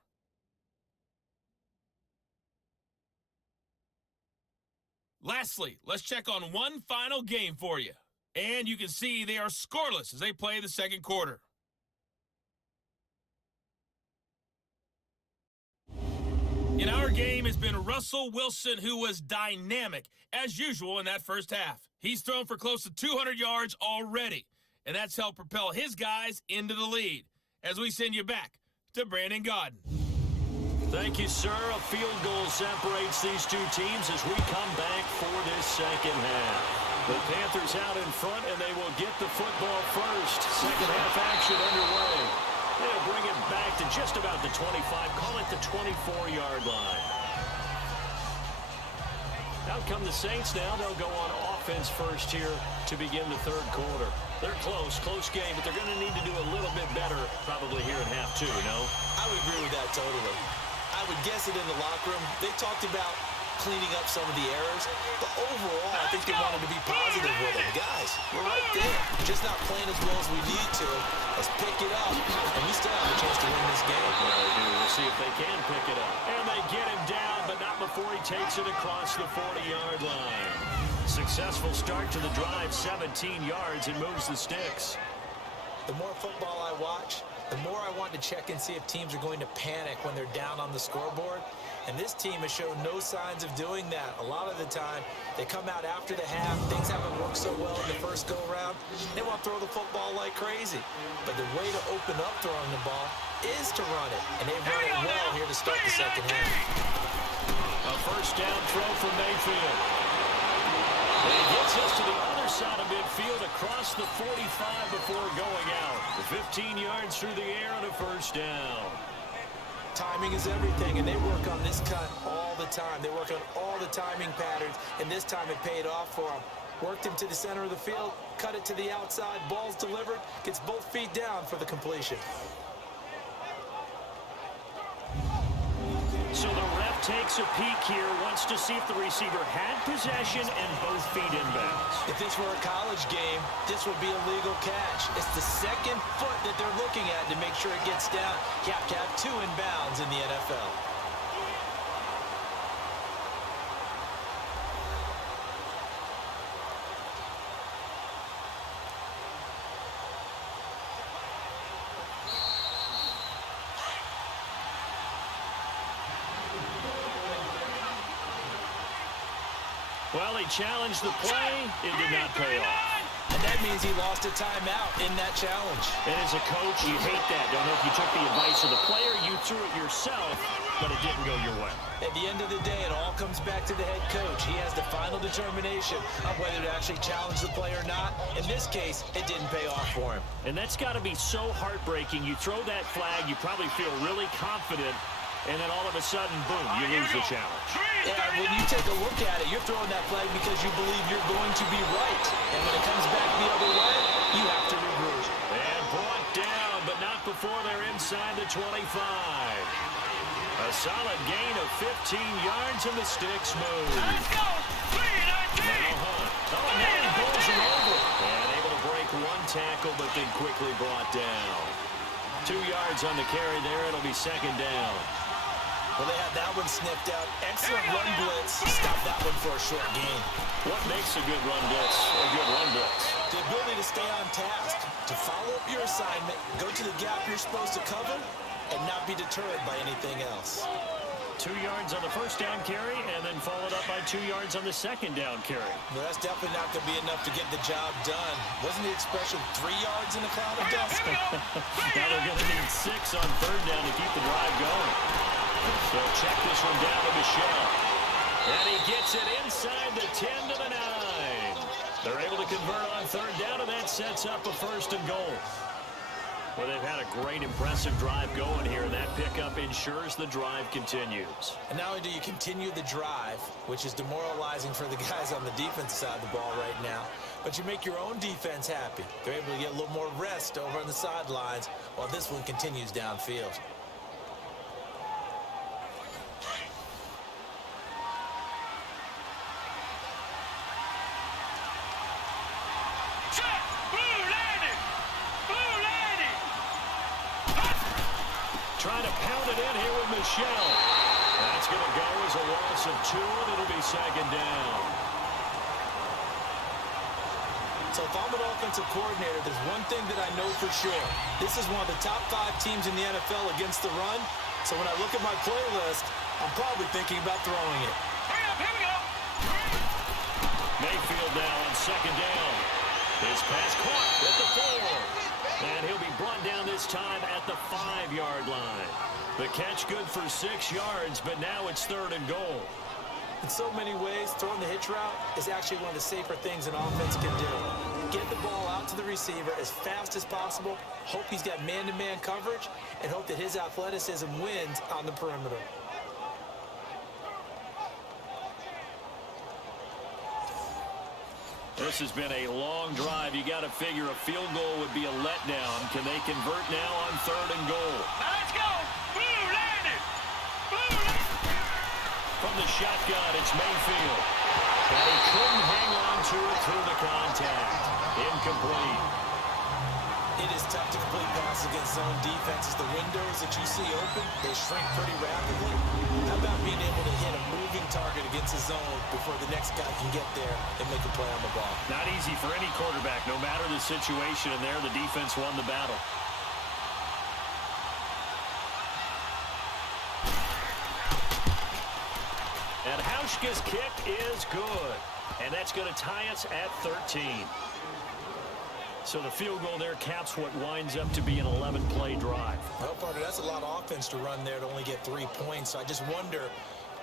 Lastly, let's check on one final game for you. And you can see they are scoreless as they play the second quarter. In our game has been Russell Wilson, who was dynamic, as usual, in that first half. He's thrown for close to 200 yards already, and that's helped propel his guys into the lead. As we send you back to Brandon Gaudin. Thank you, sir. A field goal separates these two teams as we come back for this second half. The Panthers out in front, and they will get the football first. Second half action underway. They'll bring it back to just about the 25, call it the 24-yard line. Out come the Saints now. They'll go on offense first here to begin the third quarter. They're close game, but they're going to need to do a little bit better probably here in half 2, no? I would agree with that totally. I would guess it in the locker room. They talked about cleaning up some of the errors, but overall, I think they wanted to be positive with them. Guys, we're right there. Just not playing as well as we need to. Let's pick it up, and we still have a chance to win this game. Yeah, they do. We'll see if they can pick it up. And they get him down, but not before he takes it across the 40-yard line. Successful start to the drive, 17 yards, and moves the sticks. The more football I watch, the more I want to check and see if teams are going to panic when they're down on the scoreboard. And this team has shown no signs of doing that. A lot of the time, they come out after the half. Things haven't worked so well in the first go-around. They want to throw the football like crazy. But the way to open up throwing the ball is to run it. And they've run it well here to start the second half. A first down throw from Mayfield. And he gets us to the other side of midfield across the 45 before going out. 15 yards through the air and a first down. Timing is everything, and they work on this cut all the time. They work on all the timing patterns, and this time it paid off for them. Worked him to the center of the field, cut it to the outside, ball's delivered, gets both feet down for the completion. So the ref takes a peek here, wants to see if the receiver had possession and both feet inbounds. If this were a college game, this would be a legal catch. It's the second foot that they're looking at to make sure it gets down. You have to have 2 inbounds in the NFL. Well, he challenged the play. It did not pay off. And that means he lost a timeout in that challenge. And as a coach, you hate that. Don't know if you took the advice of the player, you threw it yourself, but it didn't go your way. At the end of the day, it all comes back to the head coach. He has the final determination on whether to actually challenge the play or not. In this case, it didn't pay off for him. And that's got to be so heartbreaking. You throw that flag, you probably feel really confident, and then all of a sudden, boom, you lose the challenge. Yeah, when you take a look at it, you're throwing that flag because you believe you're going to be right. And when it comes back the other way, you have to regroup. And brought down, but not before they're inside the 25. A solid gain of 15 yards, and the sticks move. Let's go! Now Hunt. Oh, and now he pulls him over. And able to break one tackle, but then quickly brought down. 2 yards on the carry there. It'll be second down. Well, they had that one sniffed out. Excellent run blitz. Stop that one for a short gain. What makes a good run blitz a good run blitz? The ability to stay on task, to follow up your assignment, go to the gap you're supposed to cover, and not be deterred by anything else. 2 yards on the first down carry, and then followed up by 2 yards on the second down carry. No, that's definitely not going to be enough to get the job done. Wasn't the expression 3 yards in a cloud of dust? Now they're going to need 6 on third down to keep the drive going. So check this one down to Michelle. And he gets it inside the 10 to the 9. They're able to convert on third down, and that sets up a first and goal. Well, they've had a great, impressive drive going here, and that pickup ensures the drive continues. And not only do you continue the drive, which is demoralizing for the guys on the defense side of the ball right now, but you make your own defense happy. They're able to get a little more rest over on the sidelines while this one continues downfield. Trying to pound it in here with Michelle. That's going to go as a loss of 2, and it'll be second down. So if I'm an offensive coordinator, there's one thing that I know for sure. This is one of the top 5 teams in the NFL against the run. So when I look at my playlist, I'm probably thinking about throwing it. Hurry up, here we go. Mayfield now on second down. His pass caught at the 4. And he'll be brought down this time at the 5-yard line. The catch good for 6 yards, but now it's third and goal. In so many ways, throwing the hitch route is actually one of the safer things an offense can do. Get the ball out to the receiver as fast as possible, hope he's got man-to-man coverage, and hope that his athleticism wins on the perimeter. This has been a long drive. You got to figure a field goal would be a letdown. Can they convert now on third and goal? Now let's go. Blue landed. Blue landed. From the shotgun, it's Mayfield. And he couldn't hang on to it through the contact. Incomplete. It is tough to complete passes against zone defenses. The windows that you see open, they shrink pretty rapidly. How about being able to hit a moving target against a zone before the next guy can get there and make a play on the ball? Not easy for any quarterback, no matter the situation, and there the defense won the battle. And Hauschka's kick is good. And that's going to tie us at 13. So the field goal there caps what winds up to be an 11-play drive. Well, partner, that's a lot of offense to run there to only get 3 points. So I just wonder,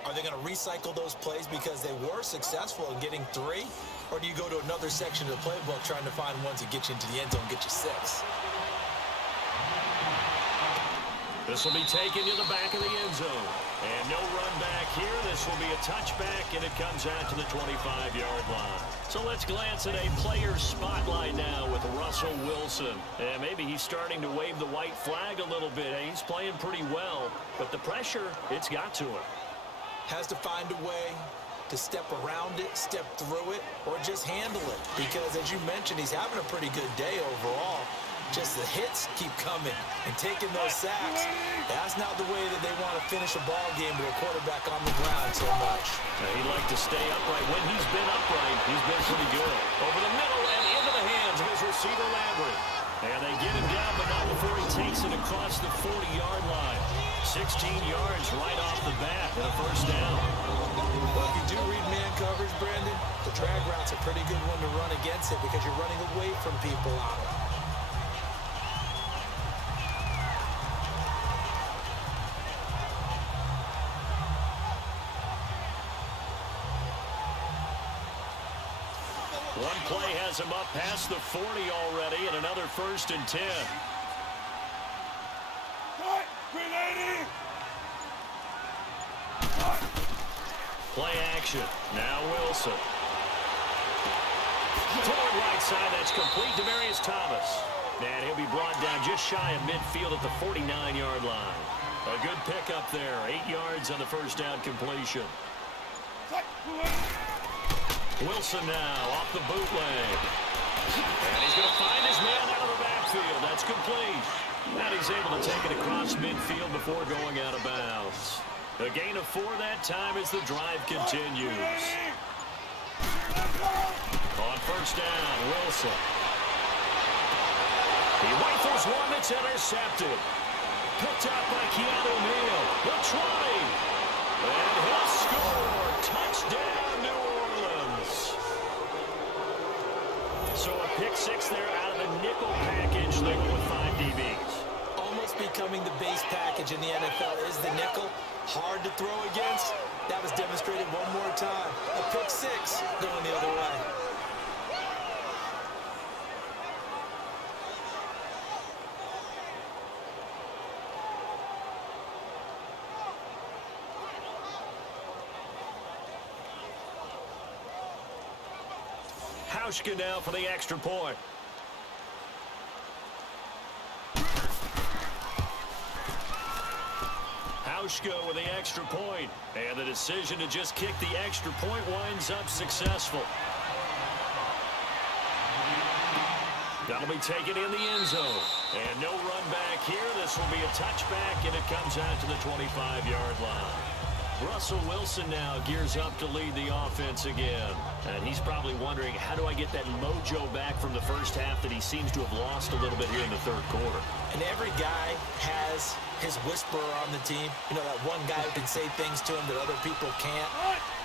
are they going to recycle those plays because they were successful in getting 3? Or do you go to another section of the playbook trying to find ones that get you into the end zone and get you 6? This will be taken to the back of the end zone. And no run back here. This will be a touchback, and it comes out to the 25-yard line. So let's glance at a player spotlight now with Russell Wilson. And maybe he's starting to wave the white flag a little bit. He's playing pretty well, but the pressure, it's got to him. Has to find a way to step around it, step through it, or just handle it. Because, as you mentioned, he's having a pretty good day overall. Just the hits keep coming and taking those sacks. That's not the way that they want to finish a ball game with a quarterback on the ground so much. Now, he'd like to stay upright. When he's been upright, he's been pretty good. Over the middle and into the hands of his receiver, Landry. And they get him down, but not before he takes it across the 40-yard line. 16 yards right off the bat and a first down. Well, if you do read man coverage, Brandon, the drag route's a pretty good one to run against it because you're running away from people on it. One play has him up past the 40 already, and another first and 10. Play action. Now Wilson. Toward right side, that's complete to Demarius Thomas. And he'll be brought down just shy of midfield at the 49-yard line. A good pickup there. 8 yards on the first down completion. Wilson now off the bootleg. And he's going to find his man out of the backfield. That's complete. And he's able to take it across midfield before going out of bounds. A gain of 4 that time as the drive continues. On first down, Wilson. He rifles one that's intercepted. Picked up by Keanu Neal. The 20. And he'll score. Touchdown, New Orleans. So a pick 6 there out of the nickel package. They go with 5 DBs. Almost becoming the base package in the NFL is the nickel. Hard to throw against. That was demonstrated one more time. A pick 6 going the other way. Hauschka now for the extra point. Hauschka with the extra point. And the decision to just kick the extra point winds up successful. That'll be taken in the end zone. And no run back here. This will be a touchback, and it comes out to the 25-yard line. Russell Wilson now gears up to lead the offense again. And he's probably wondering, how do I get that mojo back from the first half that he seems to have lost a little bit here in the third quarter? And every guy has his whisperer on the team. You know, that one guy who can say things to him that other people can't.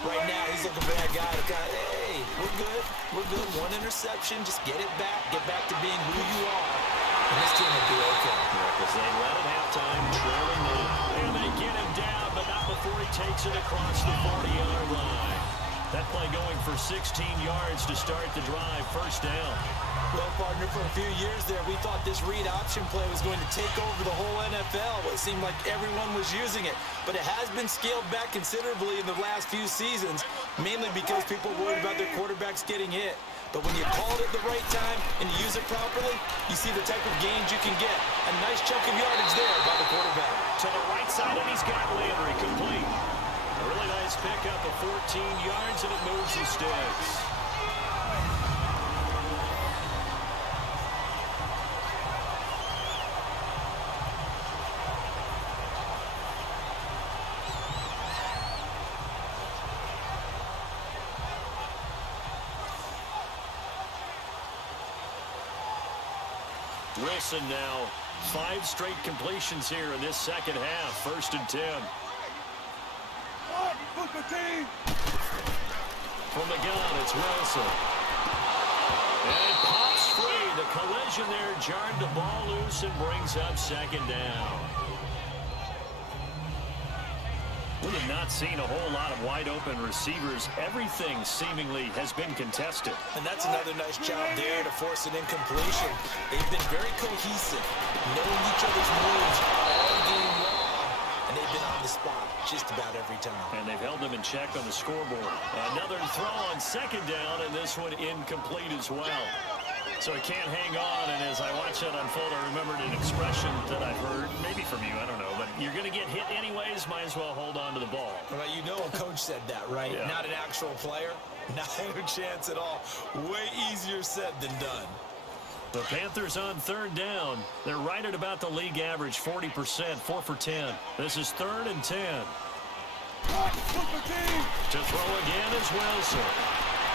Right now, he's looking for that guy to kind of, hey, we're good. We're good. One interception. Just get it back. Get back to being who you are. And this team will be okay. Because they led at halftime, trailing them. And they get him down, but not before he takes it across the 40-yard line. That play going for 16 yards to start the drive. First down. Well, partner, for a few years there, we thought this read option play was going to take over the whole NFL. It seemed like everyone was using it. But it has been scaled back considerably in the last few seasons, mainly because people worried about their quarterbacks getting hit. But when you call it at the right time and you use it properly, you see the type of gains you can get. A nice chunk of yardage there by the quarterback. To the right side, and he's got Landry complete. A really nice pickup of 14 yards, and it moves the sticks. Wilson now 5 straight completions here in this second half. First and 10. From the gun, it's Wilson. And it pops free. The collision there jarred the ball loose and brings up second down. We have not seen a whole lot of wide-open receivers. Everything seemingly has been contested. And that's another nice job there to force an incompletion. They've been very cohesive, knowing each other's moves all game long. And they've been on the spot just about every time. And they've held them in check on the scoreboard. Another throw on second down, and this one incomplete as well. So he can't hang on, and as I watch that unfold, I remembered an expression that I've heard, maybe from you, I don't know, but you're going to get hit anyways, might as well hold on to the ball. Well, you know a coach said that, right? Yeah. Not an actual player. Not a chance at all. Way easier said than done. The Panthers on third down. They're right at about the league average, 40%, 4 for 10. This is 3rd and 10. To throw again is Wilson.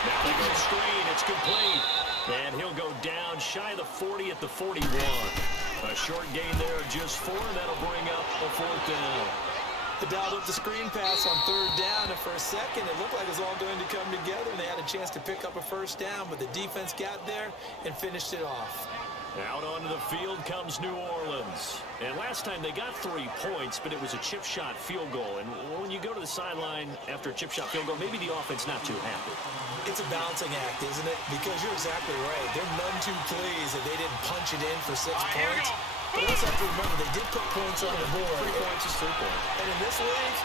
Now they go screen. It's complete. And he'll go down shy of the 40 at the 41. A short gain there of just 4, and that'll bring up a 4th down. They dialed up the screen pass on third down, and for a second, it looked like it was all going to come together, and they had a chance to pick up a first down, but the defense got there and finished it off. Out onto the field comes New Orleans. And last time they got 3 points, but it was a chip shot field goal. And when you go to the sideline after a chip shot field goal, maybe the offense not too happy. It's a balancing act, isn't it? Because you're exactly right. They're none too pleased that they didn't punch it in for 6 points. But let's have to remember, they did put points on the board. 3 points is 3 points. And in this league,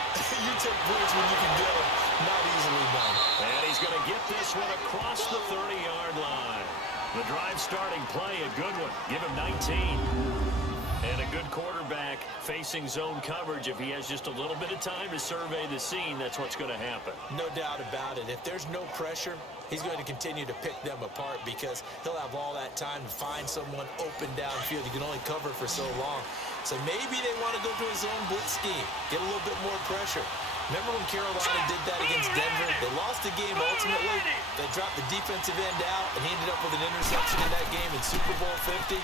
you take points when you can get them. Not easily done. And he's going to get this one across the 30-yard line. The drive starting play, a good one. Give him 19. And a good quarterback facing zone coverage. If he has just a little bit of time to survey the scene, that's what's going to happen. No doubt about it. If there's no pressure, he's going to continue to pick them apart because he'll have all that time to find someone open downfield. You can only cover for so long. So maybe they want to go to a zone blitz scheme, get a little bit more pressure. Remember when Carolina did that against Denver? They lost the game ultimately. They dropped the defensive end out, and he ended up with an interception in that game in Super Bowl 50.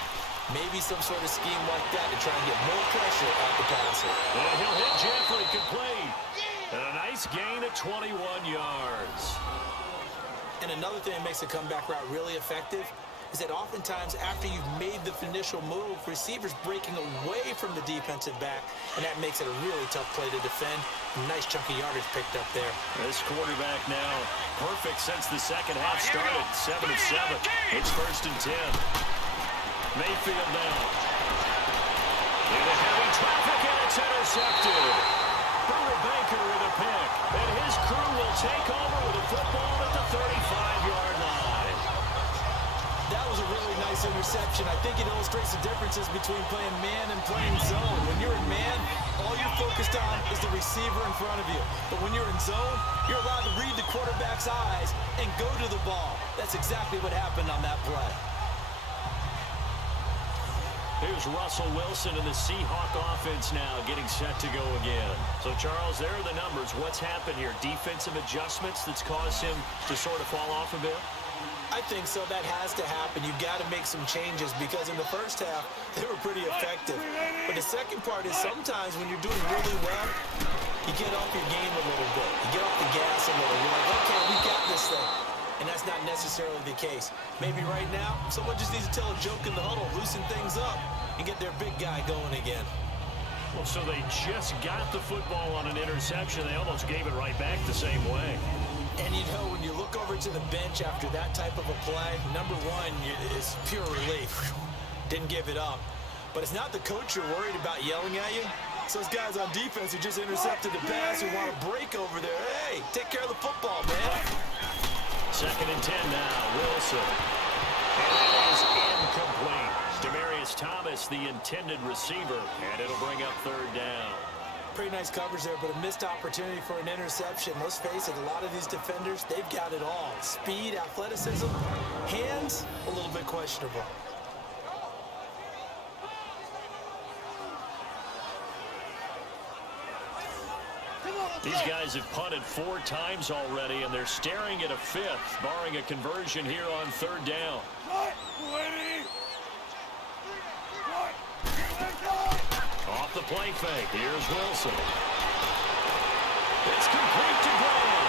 Maybe some sort of scheme like that to try and get more pressure at the passer. And he'll hit Jeffrey, complete. And a nice gain of 21 yards. And another thing that makes a comeback route really effective is that oftentimes after you've made the initial move, receivers breaking away from the defensive back, and that makes it a really tough play to defend. Nice chunky yardage picked up there. This quarterback now perfect since the second half started. 7 of 7. It's 1st and 10. Mayfield down. Into heavy traffic, and it's intercepted. Brutal Baker with a pick. And his crew will take over with a football at the 35-yard line. That was a really nice interception. I think it illustrates the differences between playing man and playing zone. When you're in man, all you're focused on is the receiver in front of you. But when you're in zone, you're allowed to read the quarterback's eyes and go to the ball. That's exactly what happened on that play. Here's Russell Wilson and the Seahawk offense now getting set to go again. So, Charles, there are the numbers. What's happened here? Defensive adjustments that's caused him to sort of fall off a bit? I think so. That has to happen. You've got to make some changes because in the first half, they were pretty effective. But the second part is sometimes when you're doing really well, you get off your game a little bit. You get off the gas a little. You're like, okay, we got this thing. And that's not necessarily the case. Maybe right now, someone just needs to tell a joke in the huddle, loosen things up, and get their big guy going again. Well, so they just got the football on an interception. They almost gave it right back the same way. And, you know, when you look over to the bench after that type of a play, number one is pure relief. Didn't give it up. But it's not the coach you're worried about yelling at you. It's those guys on defense who just intercepted the pass who want to break over there. Hey, take care of the football, man. 2nd and 10 now, Wilson. And that is incomplete. Demaryius Thomas, the intended receiver, and it'll bring up 3rd down. Pretty nice coverage there, but a missed opportunity for an interception. Let's face it, a lot of these defenders, they've got it all. Speed, athleticism, hands, a little bit questionable. These guys have punted 4 times already, and they're staring at a 5th, barring a conversion here on 3rd down. Off the play fake, here's Wilson. It's complete to Graham.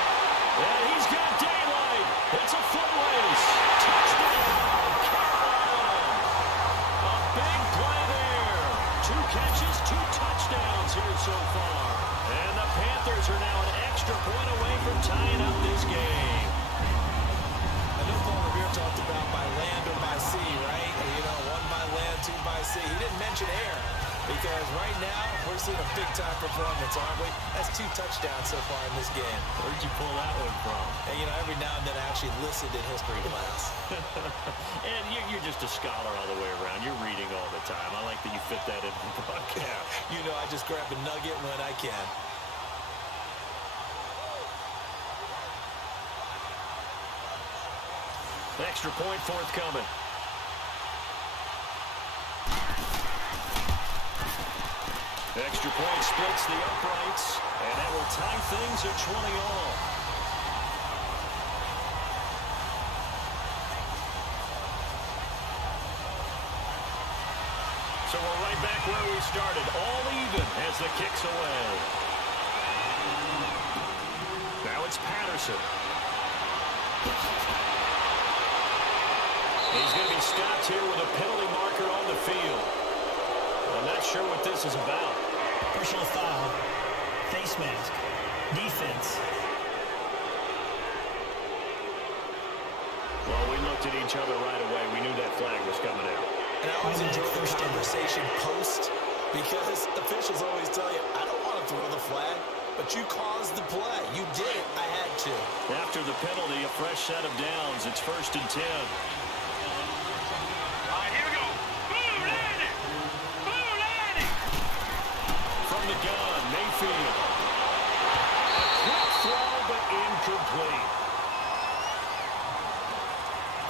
And he's got daylight. It's a foot race. Touchdown, Carolina. A big play there. 2 catches, 2 touchdowns here so far. And the Panthers are now an extra point away from tying up this game. I know Paul Revere talked about by land or by sea, right? You know, 1 by land, 2 by sea. He didn't mention air because right now we're seeing a big-time performance, aren't we? That's 2 touchdowns so far in this game. Where'd you pull that one from? And, you know, every now and then I actually listened in history class. And you're just a scholar all the way around. You're reading all the time. I like that you fit that in the broadcast. You know, I just grab a nugget when I can. Extra point forthcoming. Extra point splits the uprights, and that will tie things at 20 all. So we're right back where we started, all even as the kick's away. Now it's Patterson. He's going to be stopped here with a penalty marker on the field. I'm not sure what this is about. Personal foul, face mask, defense. Well, we looked at each other right away. We knew that flag was coming out. And I always enjoy the conversation post because officials always tell you, I don't want to throw the flag, but you caused the play. You did it. I had to. After the penalty, a fresh set of downs. It's 1st and 10. From the gun, Mayfield. A quick throw, but incomplete.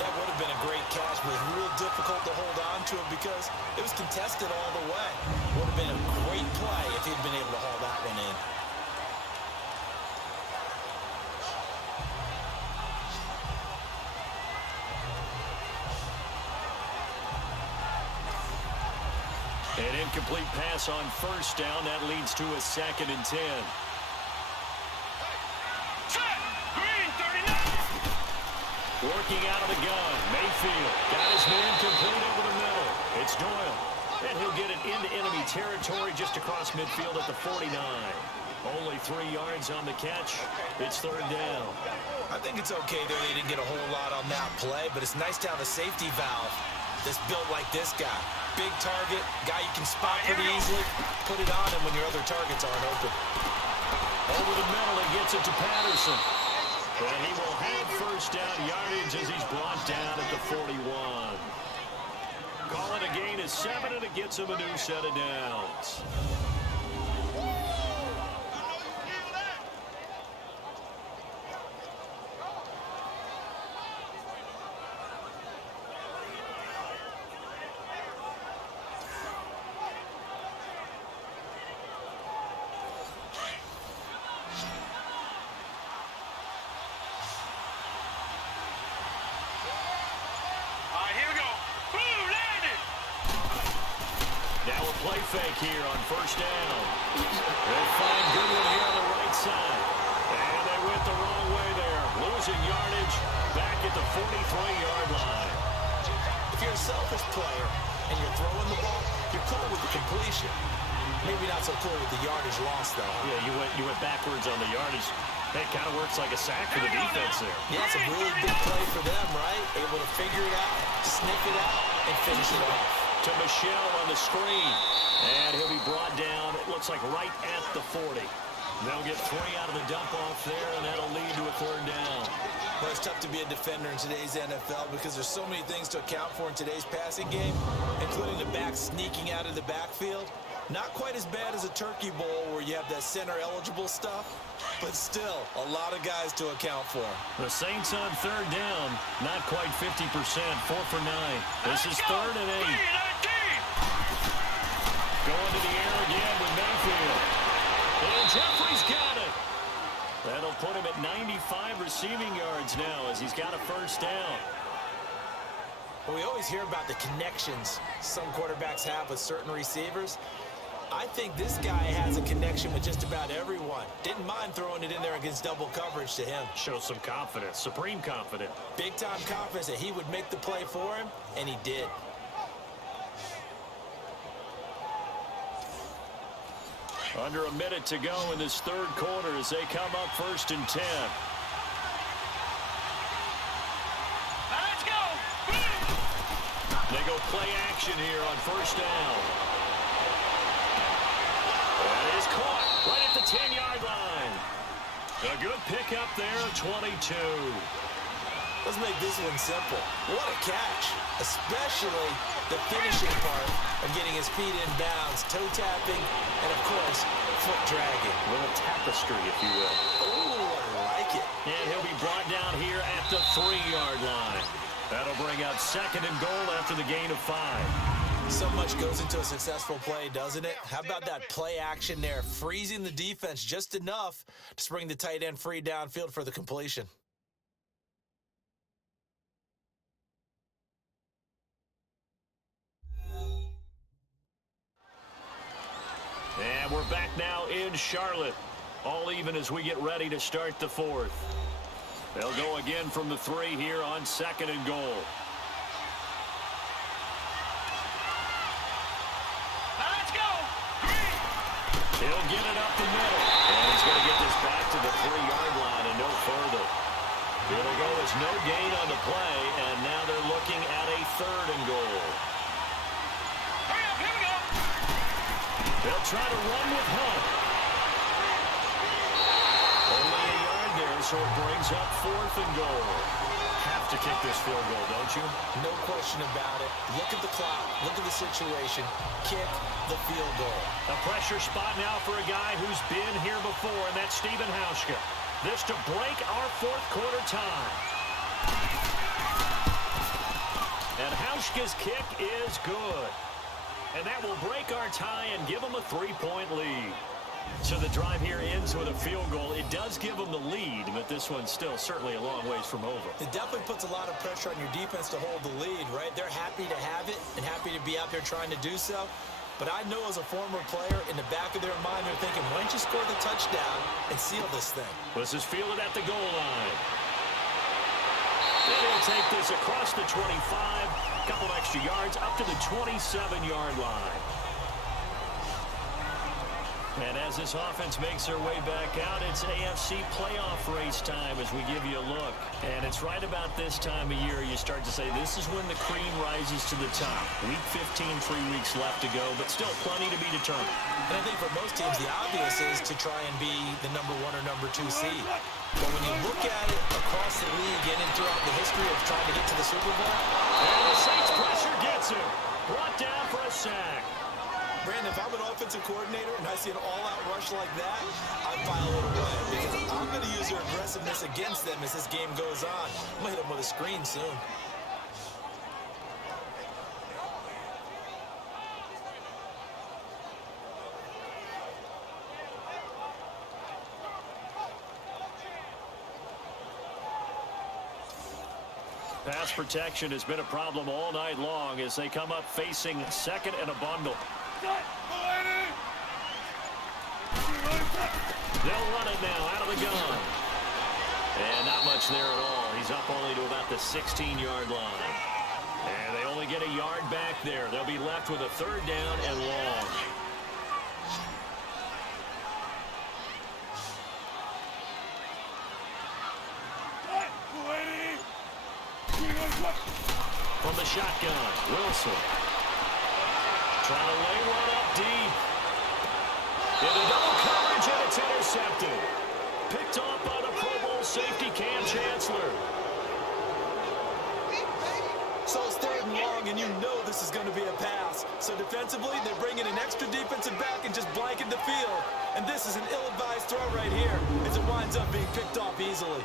That would have been a great catch, was real difficult to hold on to it because it was contested all the way. Would have been a great play if he'd been able to haul that one in. An incomplete pass on first down. That leads to a 2nd and 10. Working out of the gun. Mayfield got his man complete over the middle. It's Doyle. And he'll get it into enemy territory just across midfield at the 49. Only 3 yards on the catch. It's 3rd down. I think it's okay there. They didn't get a whole lot on that play, but it's nice to have a safety valve that's built like this guy. Big target, guy you can spot pretty easily. Put it on him when your other targets aren't open. Over the middle, he gets it to Patterson. And he will have first down yardage as he's brought down at the 41. Call it a gain of 7, and it gets him a new set of downs. Play fake here on first down. They'll find Goodwin here on the right side. And they went the wrong way there. Losing yardage back at the 43-yard line. If you're a selfish player and you're throwing the ball, you're cool with the completion. Maybe not so cool with the yardage loss, though. Yeah, you went backwards on the yardage. That kind of works like a sack for the defense there. Yeah, it's a really big play for them, right? Able to figure it out, sniff it out, and finish it off. To Michelle on the screen. And he'll be brought down, it looks like right at the 40. They'll get 3 out of the dump-off there, and that'll lead to a 3rd down. Well, it's tough to be a defender in today's NFL because there's so many things to account for in today's passing game, including the back sneaking out of the backfield. Not quite as bad as a turkey bowl where you have that center-eligible stuff, but still a lot of guys to account for. The Saints on 3rd down, not quite 50%, 4 for 9. This is 3rd and 8. Going to the air again with Mayfield. And Jeffrey's got it. That'll put him at 95 receiving yards now as he's got a first down. Well, we always hear about the connections some quarterbacks have with certain receivers. I think this guy has a connection with just about everyone. Didn't mind throwing it in there against double coverage to him. Shows some confidence, supreme confidence. Big-time confidence that he would make the play for him, and he did. Under a minute to go in this 3rd quarter as they come up 1st and 10. Let's go! They go play action here on 1st down. That is caught right at the 10-yard line. A good pickup there, 22. Let's make this one simple. What a catch, especially the finishing part of getting his feet in bounds, toe tapping, and of course, foot dragging. A little tapestry, if you will. Ooh, I like it. And he'll be brought down here at the 3-yard line. That'll bring up 2nd and goal after the gain of 5. So much goes into a successful play, doesn't it? How about that play action there, freezing the defense just enough to bring the tight end free downfield for the completion. And we're back now in Charlotte. All even as we get ready to start the 4th. They'll go again from the 3 here on 2nd and goal. Let's go! He'll get it up the middle. And he's going to get this back to the 3-yard line and no further. It'll go as no gain on the play, and now they're looking at a 3rd and goal. Hurry up, here we go! They'll try to run with Hunt. Only a yard there, so it brings up 4th and goal. Have to kick this field goal, don't you? No question about it. Look at the clock. Look at the situation. Kick the field goal. A pressure spot now for a guy who's been here before, and that's Stephen Hauschka. This to break our 4th quarter tie. And Pushka's kick is good. And that will break our tie and give them a 3-point lead. So the drive here ends with a field goal. It does give them the lead, but this one's still certainly a long ways from over. It definitely puts a lot of pressure on your defense to hold the lead, right? They're happy to have it and happy to be out there trying to do so. But I know as a former player, in the back of their mind, they're thinking, why don't you score the touchdown and seal this thing? This is fielded at the goal line. And he'll take this across the 25, a couple extra yards, up to the 27-yard line. And as this offense makes their way back out, it's AFC playoff race time as we give you a look. And it's right about this time of year you start to say this is when the cream rises to the top. Week 15, 3 weeks left to go, but still plenty to be determined. And I think for most teams, the obvious is to try and be the number 1 or number 2 seed. But when you look at it across the league and throughout the history of trying to get to the Super Bowl. And the Saints pressure gets him. Brought down for a sack. Brandon, if I'm an offensive coordinator and I see an all-out rush like that, I file it away because I'm going to use their aggressiveness against them as this game goes on. I'm going to hit them with a screen soon. Pass protection has been a problem all night long as they come up facing second and a bundle. They'll run it now out of the gun. And not much there at all. He's up only to about the 16-yard line. And they only get a yard back there. They'll be left with a 3rd down and long. From the shotgun, Wilson. Trying to lay one up deep. Into double coverage, and it's intercepted. Picked off by the Pro Bowl safety, Cam Chancellor. So it's 3rd and long, and you know this is going to be a pass. So defensively, they're bringing an extra defensive back and just blanket the field. And this is an ill-advised throw right here as it winds up being picked off easily.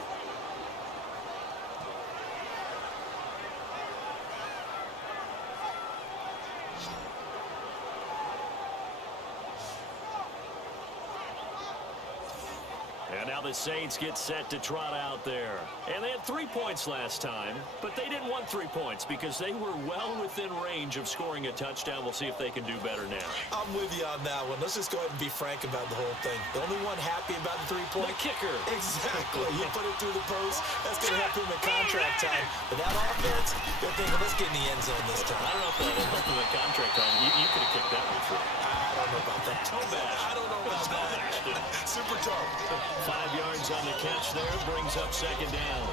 And now the Saints get set to trot out there. And they had 3 points last time, but they didn't want 3 points because they were well within range of scoring a touchdown. We'll see if they can do better now. I'm with you on that one. Let's just go ahead and be frank about the whole thing. The only one happy about the 3-point? The kicker. Exactly. You put it through the post. That's going to help him in contract time. But that offense, they're thinking, let's get in the end zone this time. I don't know if that will help him in contract time. You could have kicked that one through. I don't know about that. I don't know about that. Super toe. 5 yards on the catch there, brings up 2nd down.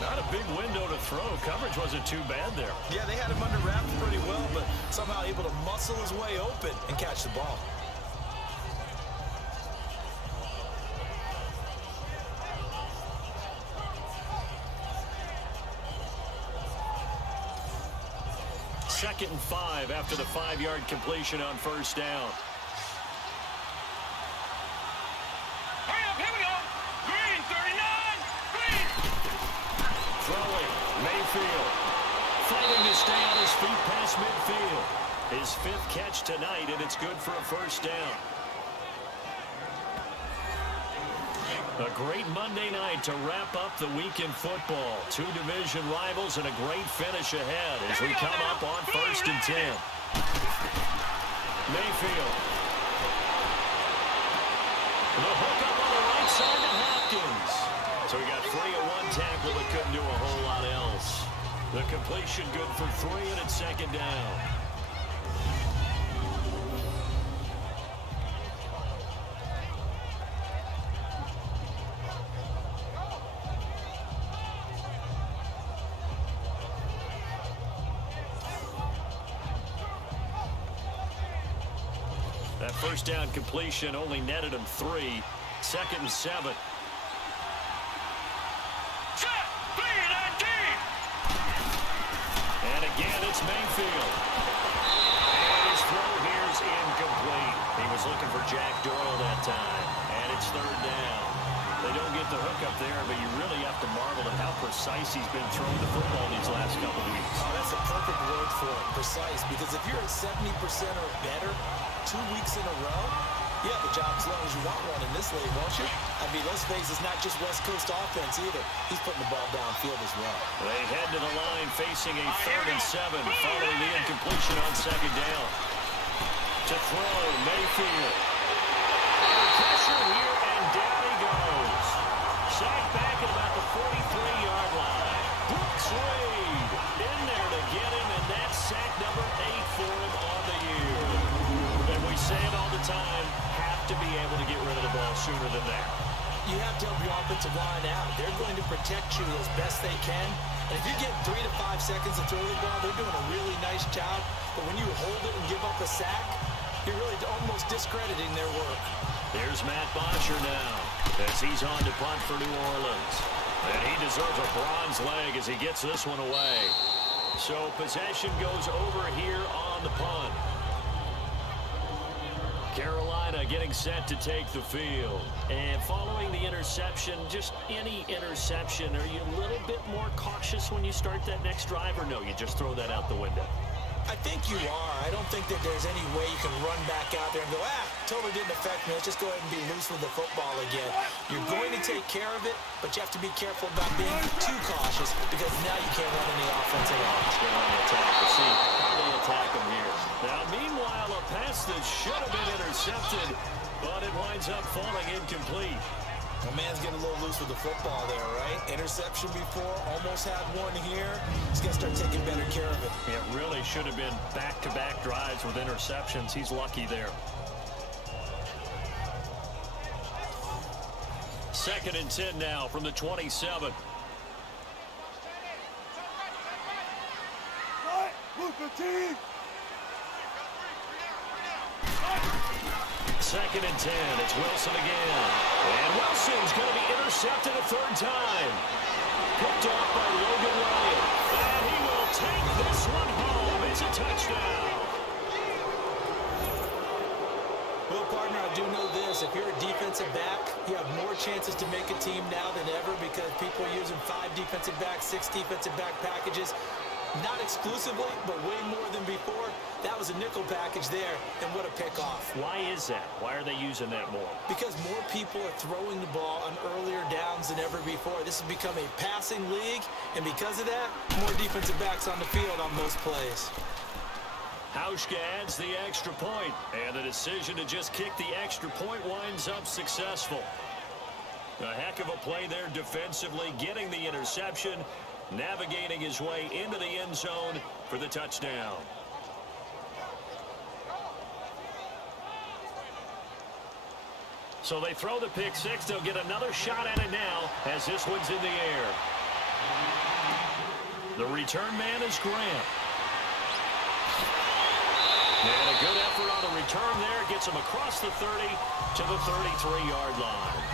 Not a big window to throw. Coverage wasn't too bad there. Yeah, they had him under wraps pretty well, but somehow able to muscle his way open and catch the ball. Second and 5 after the 5-yard completion on 1st down. Mayfield fighting to stay on his feet past midfield. His 5th catch tonight, and it's good for a 1st down. A great Monday night to wrap up the week in football. 2 division rivals and a great finish ahead as we come up on 1st and 10. Mayfield. The hook up on the right side to Hopkins. So we got 3 at 1 tackle, but couldn't do a whole lot else. The completion good for 3, and it's 2nd down. That 1st down completion only netted him 3. 2nd and 7. And again, it's Mayfield. And his throw here's incomplete. He was looking for Jack Doyle that time. And it's 3rd down. They don't get the hook up there, but you really have to marvel at how precise he's been throwing the football these last couple weeks. Oh, that's a perfect word for it, precise, because if you're at 70% or better 2 weeks in a row, you have a job as long as you want one in this league, won't you? I mean, let's face it, it's not just West Coast offense either. He's putting the ball downfield as well. They head to the line facing a 3rd and 7 following the incompletion on 2nd down. To throw, Mayfield. Pressure here, and down he goes. Sacked back at about the 43-yard line. Brooks Wade in there to get him, and that's sack number 8 for him on the year. And we say it all the time, have to be able to get rid of the ball sooner than that. You have to help your offensive line out. They're going to protect you as best they can. And if you get 3 to 5 seconds to throw the ball, they're doing a really nice job. But when you hold it and give up a sack, you're really almost discrediting their work. There's Matt Bosher now as he's on to punt for New Orleans. And he deserves a bronze leg as he gets this one away. So possession goes over here on the punt. Carolina getting set to take the field. And following the interception, just any interception, are you a little bit more cautious when you start that next drive, or no, you just throw that out the window? I think you are. I don't think that there's any way you can run back out there and go, totally didn't affect me. Let's just go ahead and be loose with the football again. You're going to take care of it, but you have to be careful about being too cautious because now you can't run any offense at all. Let's go on the attack. We'll see how they attack him here. Now, meanwhile, a pass that should have been intercepted, but it winds up falling incomplete. The man's getting a little loose with the football there, right? Interception before, almost had one here. He's got to start taking better care of it. It really should have been back-to-back drives with interceptions. He's lucky there. 2nd and 10 now from the 27. Second and 10. It's Wilson again. And Wilson's going to be intercepted a 3rd time. Picked off by Logan Ryan. And he will take this one home. It's a touchdown. Well, partner, I do know this. If you're a defensive back, you have more chances to make a team now than ever because people are using 5 defensive backs, 6 defensive back packages. Not exclusively, but way more than before. That was a nickel package there, and what a pickoff. Why is that? Why are they using that more? Because more people are throwing the ball on earlier downs than ever before. This has become a passing league, and because of that, more defensive backs on the field on most plays. Hauschka adds the extra point, and the decision to just kick the extra point winds up successful. A heck of a play there defensively, getting the interception, navigating his way into the end zone for the touchdown. So they throw the pick six. They'll get another shot at it now as this one's in the air. The return man is Grant. And a good effort on the return there. Gets him across the 30 to the 33-yard line.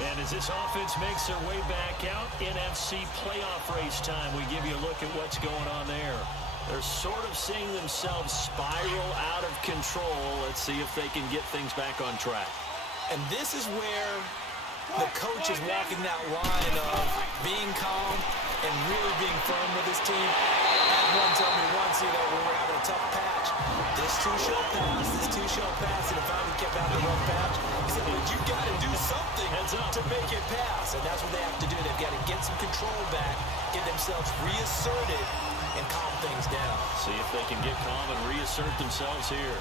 And as this offense makes their way back out, NFC playoff race time, we give you a look at what's going on there. They're sort of seeing themselves spiral out of control. Let's see if they can get things back on track. And this is where the coach is walking that line of being calm and really being firm with his team. I had one tell me once, we were having a tough patch. This too shall pass, this too shall pass. And if I kept having a rough patch, he said, but you got to do something to make it pass. And that's what they have to do. They've got to get some control back, get themselves reasserted, and calm things down. See if they can get calm and reassert themselves here.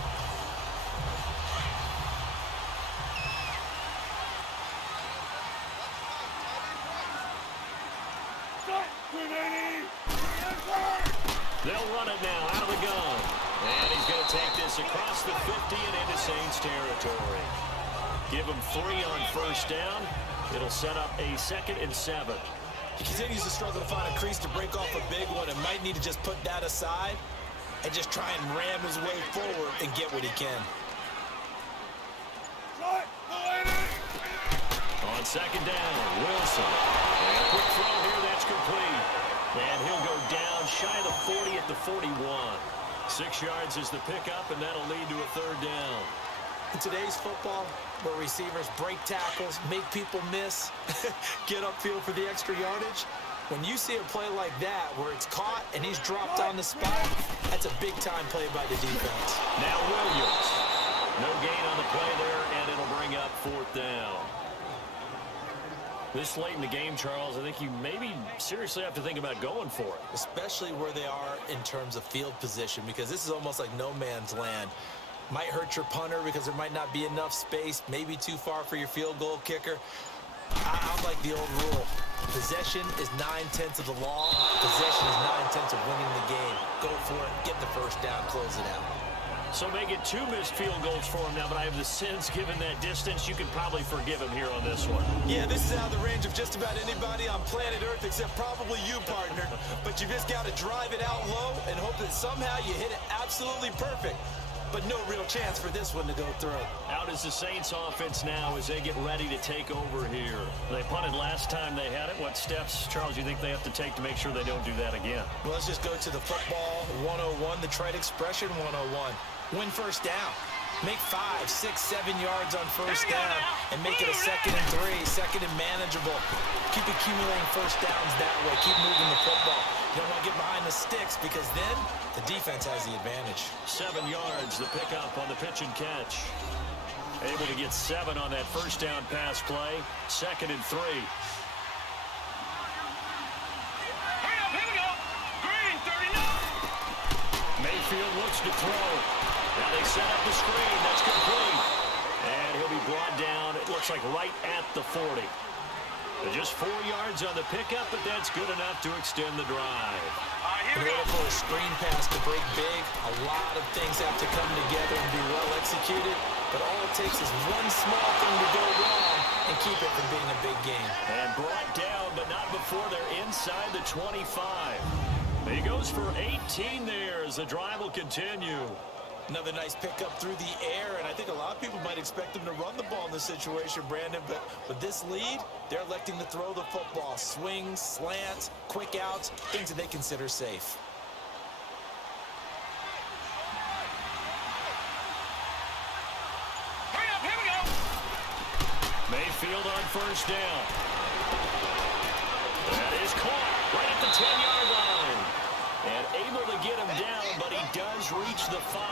They'll run it now out of the gun. And he's going to take this across the 50 and into Saints territory. Give him 3 on first down. It'll set up a 2nd and 7. He continues to struggle to find a crease to break off a big one and might need to just put that aside and just try and ram his way forward and get what he can. On 2nd down, Wilson. And a quick throw here, that's complete. And he'll go down shy of the 40 at the 41. 6 yards is the pickup, and that'll lead to a 3rd down. In today's football, where receivers break tackles, make people miss, get upfield for the extra yardage, when you see a play like that where it's caught and he's dropped on the spot, that's a big-time play by the defense. Now Williams. No gain on the play there, and it'll bring up 4th down. This late in the game, Charles, I think you maybe seriously have to think about going for it. Especially where they are in terms of field position, because this is almost like no man's land. Might hurt your punter because there might not be enough space, maybe too far for your field goal kicker. I'm like the old rule. Possession is 9/10 of the law. Possession is 9/10 of winning the game. Go for it, get the first down, close it out. So make it 2 missed field goals for him now, but I have the sense, given that distance, you could probably forgive him here on this one. Yeah, this is out of the range of just about anybody on planet Earth except probably you, partner. But you just got to drive it out low and hope that somehow you hit it absolutely perfect. But no real chance for this one to go through. Out is the Saints offense now as they get ready to take over here. They punted last time they had it. What steps, Charles, you think they have to take to make sure they don't do that again? Well, let's just go to the football 101, the trade expression 101. Win first down. Make 5, 6, 7 yards on first down and make it a 2nd and 3, 2nd and manageable. Keep accumulating first downs that way. Keep moving the football. You don't want to get behind the sticks because then the defense has the advantage. 7 yards, the pickup on the pitch and catch. Able to get 7 on that first down pass play. 2nd and 3. Mayfield looks to throw. Now they set up the screen. That's complete. And he'll be brought down, it looks like right at the 40. Just 4 yards on the pickup, but that's good enough to extend the drive. In order for a screen pass to break big, a lot of things have to come together and be well executed. But all it takes is one small thing to go wrong and keep it from being a big game. And brought down, but not before they're inside the 25. He goes for 18 there as the drive will continue. Another nice pickup through the air, and I think a lot of people might expect them to run the ball in this situation, Brandon, but with this lead, they're electing to throw the football. Swings, slants, quick outs, things that they consider safe. Here we go. Mayfield on first down. That is caught right at the 10-yard line. And able to get him down, but he does reach the 5.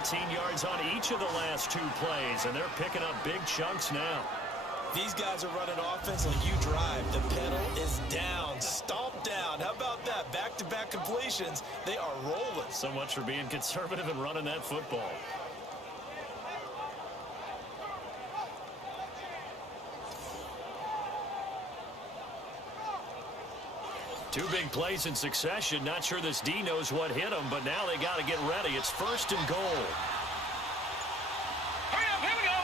18 yards on each of the last 2 plays, and they're picking up big chunks now. These guys are running offense like you drive. The pedal is down, stomp down. How about that? Back-to-back completions. They are rolling. So much for being conservative and running that football. Two big plays in succession. Not sure this D knows what hit him, but now they got to get ready. It's 1st and goal. Hurry up, here we go.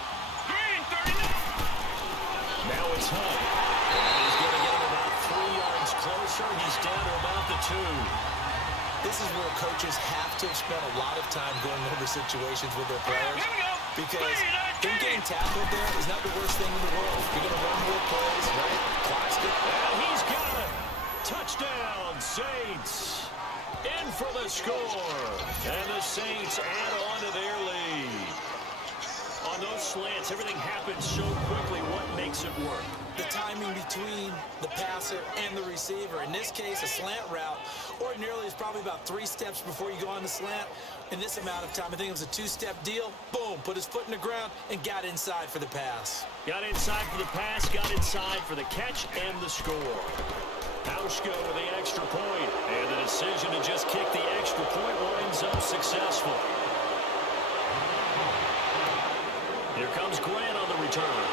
Green, 39. Now it's Hunt. And he's going to get him about 3 yards closer. He's down to about the 2. This is where coaches have to have spent a lot of time going over situations with their players. Here we go. Because them getting tackled there is not the worst thing in the world. You're going to run more plays, right? Clock's good. And he's got it. Touchdown, Saints. In for the score. And the Saints add on to their lead. On those slants, everything happens so quickly. What makes it work? The timing between the passer and the receiver. In this case, a slant route ordinarily is probably about 3 steps before you go on the slant. In this amount of time, I think it was a 2-step deal. Boom, put his foot in the ground and got inside for the pass. Got inside for the pass, got inside for the catch and the score. Hauschka with the extra point, and the decision to just kick the extra point winds up successful. Here comes Grant on the return.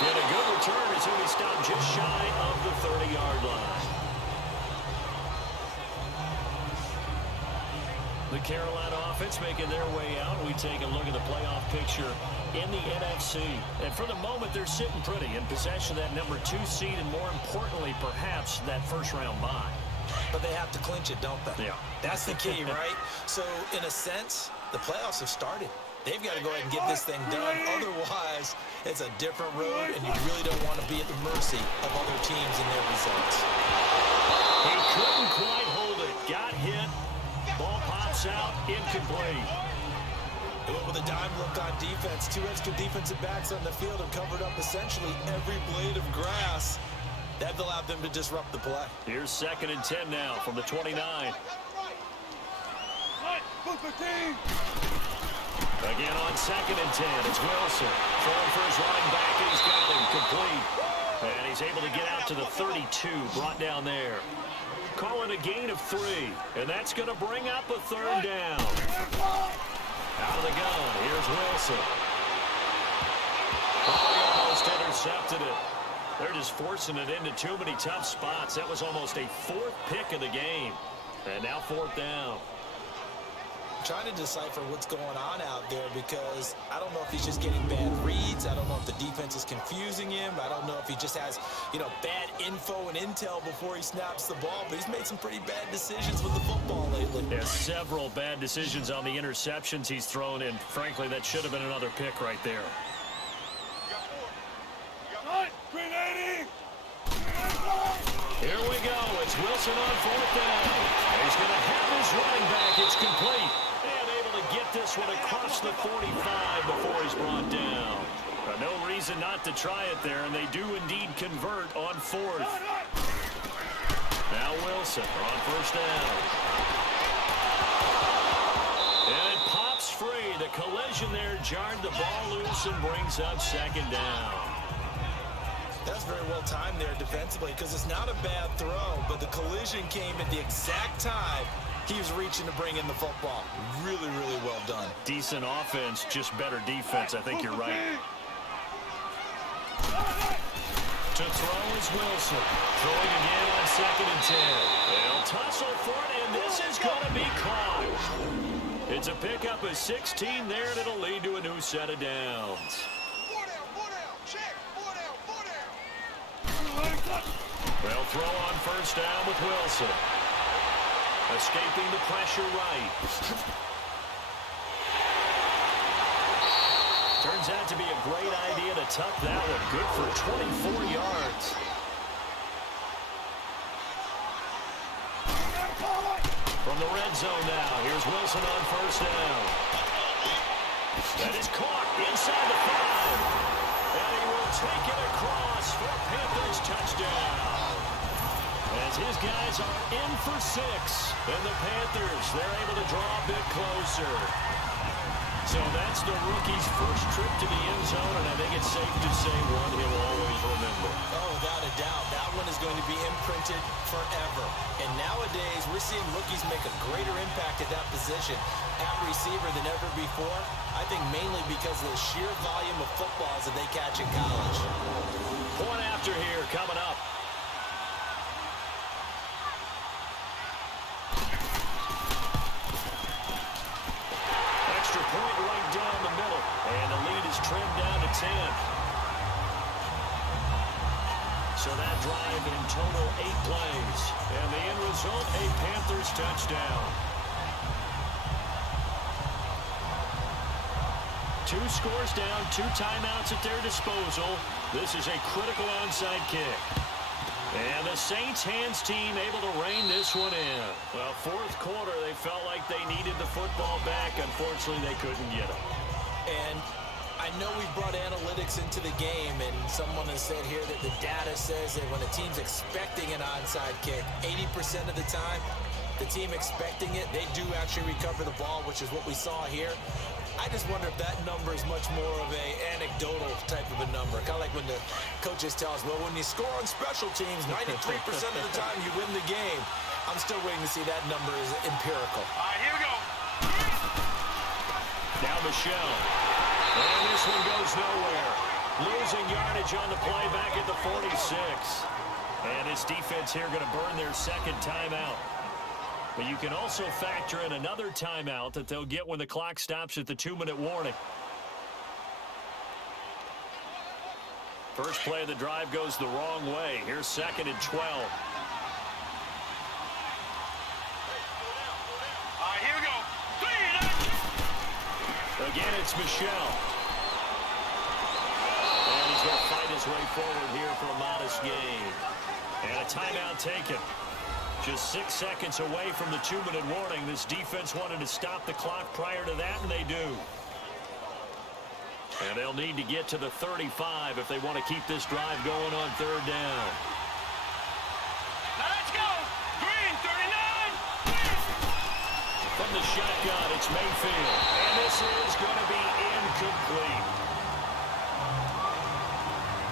And a good return as he'll be stopped just shy of the 30-yard line. The Carolina offense making their way out. We take a look at the playoff picture in the NFC. And for the moment, they're sitting pretty in possession of that number 2 seed and, more importantly, perhaps that first-round bye. But they have to clinch it, don't they? Yeah. That's the key, right? So, in a sense, the playoffs have started. They've got to go ahead and get this thing done. Otherwise, it's a different road, and you really don't want to be at the mercy of other teams and their results. He couldn't quite hold it. Got hit. Ball pops out. Incomplete. They went with a dime look on defense. 2 extra defensive backs on the field and covered up essentially every blade of grass. That allowed them to disrupt the play. Here's 2nd and 10 now from the 29. Again on 2nd and 10, it's Wilson. Throwing for his running back, and he's got him complete. And he's able to get out to the 32, brought down there. Calling a gain of 3, and that's going to bring up a 3rd down. Out of the gun, here's Wilson. Oh, almost intercepted it. They're just forcing it into too many tough spots. That was almost a 4th pick of the game. And now 4th down. Trying to decipher what's going on out there because I don't know if he's just getting bad reads. I don't know if the defense is confusing him. I don't know if he just has, bad info and intel before he snaps the ball. But he's made some pretty bad decisions with the football lately. There's several bad decisions on the interceptions he's thrown in. Frankly, that should have been another pick right there. Here we go. It's Wilson on 4th down. He's going to have his running back. It's complete. And able to get this one across the 45 before he's brought down. No reason not to try it there, and they do indeed convert on 4th. Now Wilson on 1st down. And it pops free. The collision there jarred the ball loose and brings up 2nd down. That's very well timed there defensively because it's not a bad throw, but the collision came at the exact time he was reaching to bring in the football. Really, really well done. Decent offense, just better defense. I think you're right. To throw is Wilson. Throwing again on 2nd and 10. They'll tussle for it, and this is going to be caught. It's a pickup of 16 there, and it'll lead to a new set of downs. They'll throw on 1st down with Wilson. Escaping the pressure right. Turns out to be a great idea to tuck that one. Good for 24 yards. From the red zone now, here's Wilson on 1st down. That is caught inside the 5. And he will take it across for a Panthers touchdown. As his guys are in for 6. And the Panthers, they're able to draw a bit closer. So that's the rookie's first trip to the end zone, and I think it's safe to say one he'll always remember. Oh, without a doubt. That one is going to be imprinted forever. And nowadays, we're seeing rookies make a greater impact at that position at receiver than ever before. I think mainly because of the sheer volume of footballs that they catch in college. Point after here coming up. Extra point right down the middle. And the lead is trimmed down to 10. So that drive in total 8 plays. And the end result, a Panthers touchdown. 2 scores down, 2 timeouts at their disposal. This is a critical onside kick. And the Saints hands team able to rein this one in. Well, 4th quarter, they felt like they needed the football back. Unfortunately, they couldn't get it. And I know we brought analytics into the game, and someone has said here that the data says that when a team's expecting an onside kick, 80% of the time, the team expecting it, they do actually recover the ball, which is what we saw here. I just wonder if that number is much more of a anecdotal type of a number. Kind of like when the coaches tell us, well, when you score on special teams, 93% of the time you win the game. I'm still waiting to see that number is empirical. All right, here we go. Now Michelle. And this one goes nowhere. Losing yardage on the play back at the 46. And his defense here going to burn their 2nd timeout. But you can also factor in another timeout that they'll get when the clock stops at the 2-minute warning. First play of the drive goes the wrong way. Here's 2nd and 12. All right, here we go. Again, it's Michelle. And he's going to fight his way forward here for a modest gain. And a timeout taken. Just 6 seconds away from the 2-minute warning. This defense wanted to stop the clock prior to that, and they do. And they'll need to get to the 35 if they want to keep this drive going on third down. Now let's go. Green, 39. From the shotgun, it's Mayfield. And this is going to be incomplete.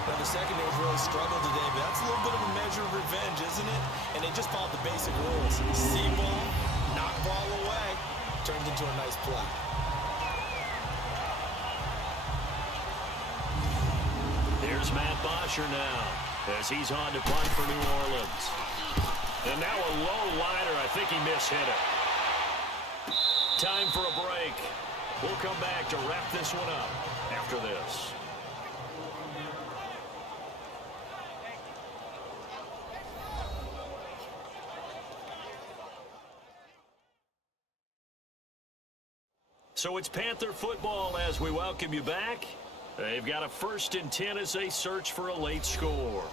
Now, the secondary's really struggled today, but that's a little bit of a measure of revenge, isn't it? And they just followed the basic rules. See ball, knock ball away, turns into a nice play. Here's Matt Bosher now as he's on to punt for New Orleans. And now a low liner. I think he mishit it. Time for a break. We'll come back to wrap this one up after this. So it's Panther football as we welcome you back. They've got a 1st and 10 as they search for a late score.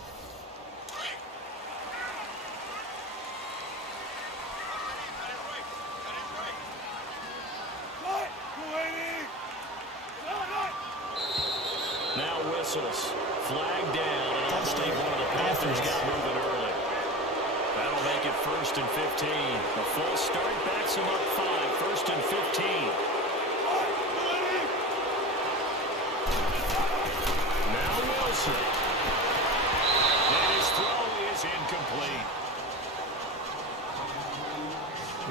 Now whistles. Flag down, and I'll believe one of the Panthers got moving early. That'll make it 1st and 15. A full start backs him up 5. 1st and 15. And his throw is incomplete.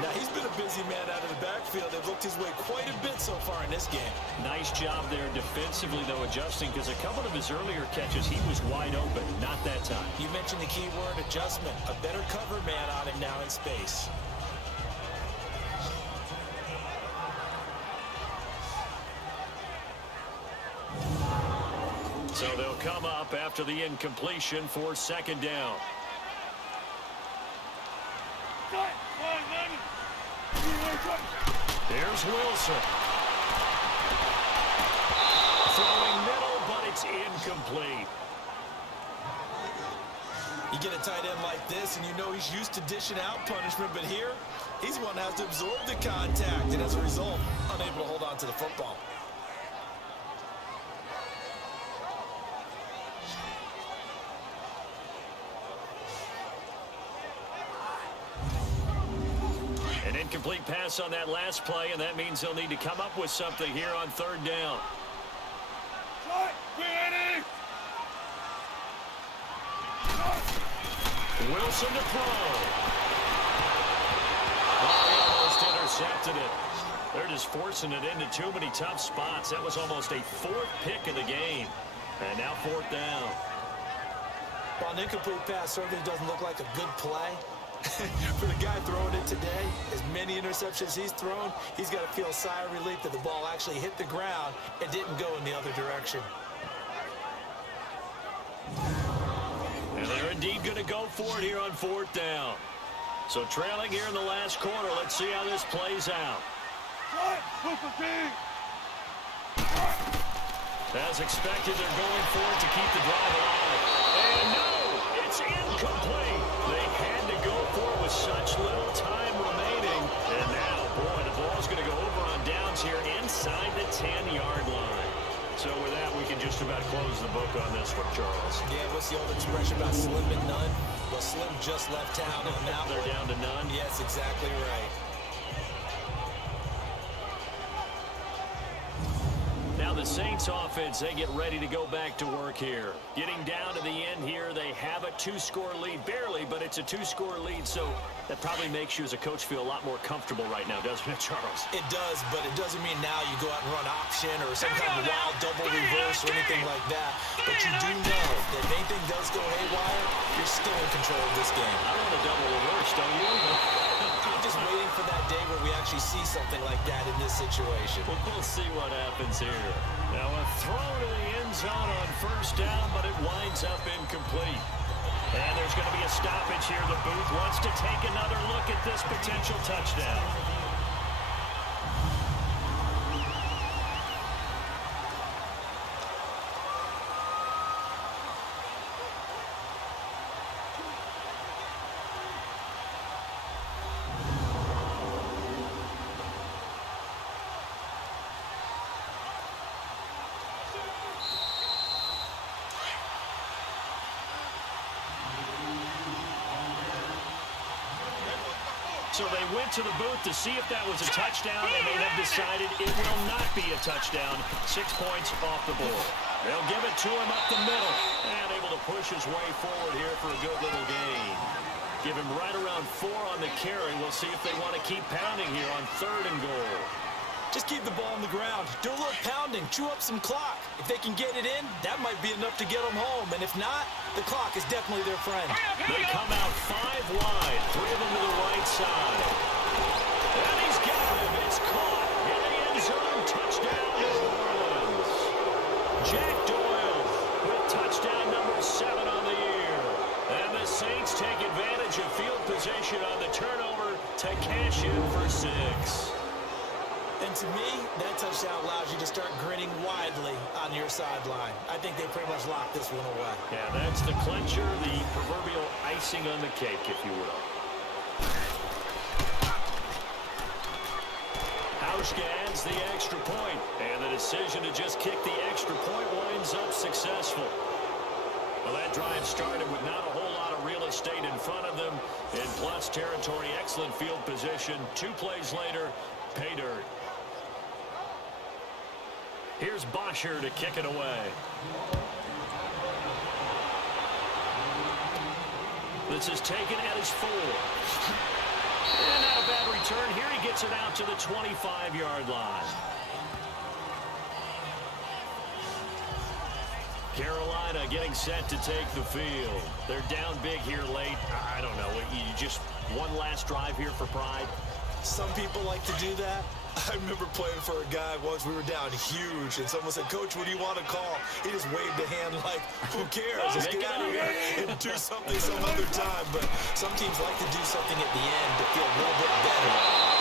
Now, he's been a busy man out of the backfield. They've looked his way quite a bit so far in this game. Nice job there defensively, though, adjusting, because a couple of his earlier catches, he was wide open. Not that time. You mentioned the key word, adjustment. A better cover man on him now in space. So they'll come up after the incompletion for 2nd down. Here's Wilson. Throwing middle, but it's incomplete. You get a tight end like this, and you know he's used to dishing out punishment, but here, he's the one that has to absorb the contact, and as a result, unable to hold on to the football. An incomplete pass on that last play, and that means they'll need to come up with something here on 3rd down. Wilson to throw. Oh, he almost intercepted it. They're just forcing it into too many tough spots. That was almost a 4th pick of the game. And now 4th down. Well, an incomplete pass certainly doesn't look like a good play. For the guy throwing it today, as many interceptions he's thrown, he's got to feel a sigh of relief that the ball actually hit the ground and didn't go in the other direction. And they're indeed going to go for it here on 4th down. So trailing here in the last quarter, let's see how this plays out. As expected, they're going for it to keep the drive alive. And no, it's incomplete. They had to go for it with such little time remaining. And now, boy, the ball's going to go over on downs here inside the 10-yard line. So with that, we can just about close the book on this one, Charles. Yeah, what's the old expression about slim and none? Well, Slim just left town on that They're down to none? Yes, exactly right. Now the Saints offense, they get ready to go back to work here. Getting down to the end here, they have a 2-score lead. Barely, but it's a 2-score lead, so that probably makes you as a coach feel a lot more comfortable right now, doesn't it, Charles? It does, but it doesn't mean now you go out and run option or some kind of wild double reverse or anything like that. But you do know that if anything does go haywire, you're still in control of this game. I want a double reverse, don't you? I'm just waiting for that day where we actually see something like that in this situation. Well, we'll see what happens here. Now a throw to the end zone on 1st down, but it winds up incomplete. And there's going to be a stoppage here. The booth wants to take another look at this potential touchdown. So they went to the booth to see if that was a touchdown, and they have decided it will not be a touchdown. 6 points off the board. They'll give it to him up the middle, and able to push his way forward here for a good little gain. Give him right around 4 on the carry. We'll see if they want to keep pounding here on 3rd and goal. Just keep the ball on the ground. Do a little pounding. Chew up some clock. If they can get it in, that might be enough to get them home. And if not, the clock is definitely their friend. They come out 5 wide. 3 of them to the right side. And he's got him. It's caught in the end zone. Touchdown, New Orleans. Jack Doyle with touchdown number 7 on the year. And the Saints take advantage of field position on the turnover to cash in for 6. And to me, that touchdown allows you to start grinning widely on your sideline. I think they pretty much locked this one away. Yeah, that's the clincher, the proverbial icing on the cake, if you will. Hauschka adds the extra point, and the decision to just kick the extra point winds up successful. Well, that drive started with not a whole lot of real estate in front of them. In plus territory, excellent field position. 2 plays later, pay dirt. Here's Bosher to kick it away. This is taken at his 4. And not a bad return here. He gets it out to the 25-yard line. Carolina getting set to take the field. They're down big here late. I don't know. You just one last drive here for pride. Some people like to do that. I remember playing for a guy once. We were down huge, and someone said, "Coach, what do you want to call?" He just waved a hand like, "Who cares? Just get out of here and do something some other time." But some teams like to do something at the end to feel a little bit better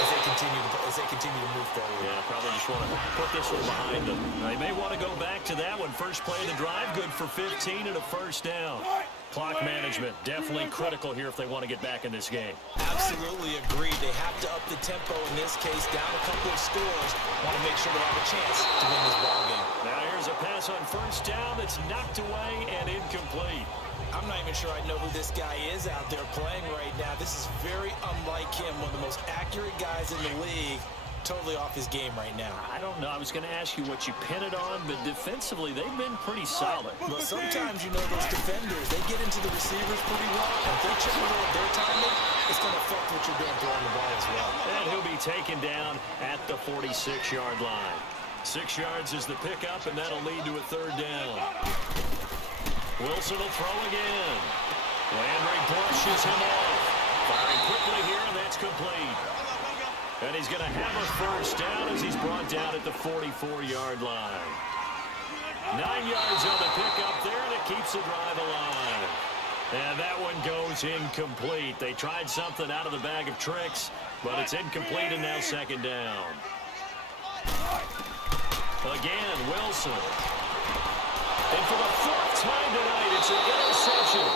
as they continue to move forward. Yeah, probably just want to put this one behind them. They may want to go back to that one. First play of the drive, good for 15 and a first down. Clock management, definitely critical here if they want to get back in this game. Absolutely agreed. They have to up the tempo in this case, down a couple of scores. Want to make sure they have a chance to win this ball game. Now here's a pass on first down that's knocked away and incomplete. I'm not even sure I know who this guy is out there playing right now. This is very unlike him, one of the most accurate guys in the league. Totally off his game right now. I don't know. I was going to ask you what you pin it on, but defensively, they've been pretty solid. Well, sometimes, you know, those defenders, they get into the receivers pretty well. And if they chip away at their timing, it's going to affect what you're doing throwing the ball as well. And he'll be taken down at the 46-yard line. 6 yards is the pickup, and that'll lead to a 3rd down. Wilson will throw again. Landry brushes him off. Firing quickly here, and that's complete. And he's going to have a first down as he's brought down at the 44-yard line. 9 yards on the pickup there, and it keeps the drive alive. And that one goes incomplete. They tried something out of the bag of tricks, but it's incomplete and now 2nd down. Again, Wilson. And for the 4th time tonight, it's an interception.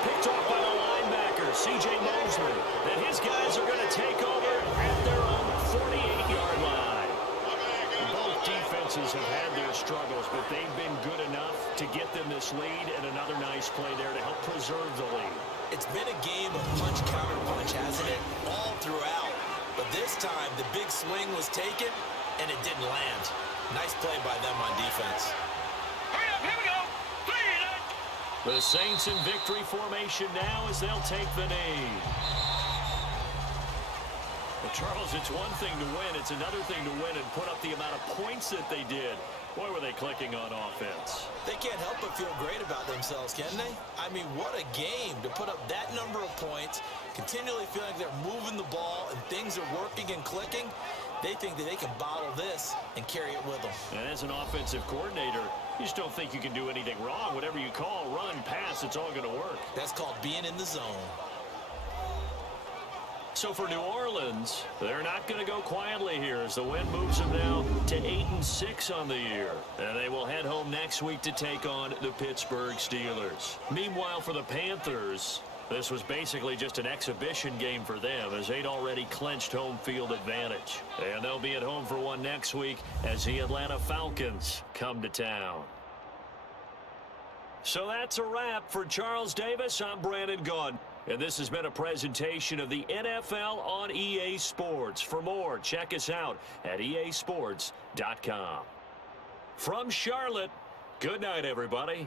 Picked off by the linebacker, C.J. Mosley. And his guys are going to take over at their own 48-yard line. Both defenses have had their struggles, but they've been good enough to get them this lead, and another nice play there to help preserve the lead. It's been a game of punch, counter, punch, hasn't it? All throughout. But this time, the big swing was taken, and it didn't land. Nice play by them on defense. Here we go. The Saints in victory formation now as they'll take the knee. Well, Charles, it's one thing to win. It's another thing to win and put up the amount of points that they did. Boy, were they clicking on offense. They can't help but feel great about themselves, can they? I mean, what a game to put up that number of points, continually feeling like they're moving the ball and things are working and clicking. They think that they can bottle this and carry it with them. And as an offensive coordinator, you just don't think you can do anything wrong. Whatever you call, run, pass, it's all going to work. That's called being in the zone. So for New Orleans, they're not going to go quietly here as the win moves them now to 8-6 on the year. And they will head home next week to take on the Pittsburgh Steelers. Meanwhile, for the Panthers, this was basically just an exhibition game for them as they'd already clinched home field advantage. And they'll be at home for one next week as the Atlanta Falcons come to town. So that's a wrap. For Charles Davis, I'm Brandon Gaudin. And this has been a presentation of the NFL on EA Sports. For more, check us out at easports.com. From Charlotte, good night, everybody.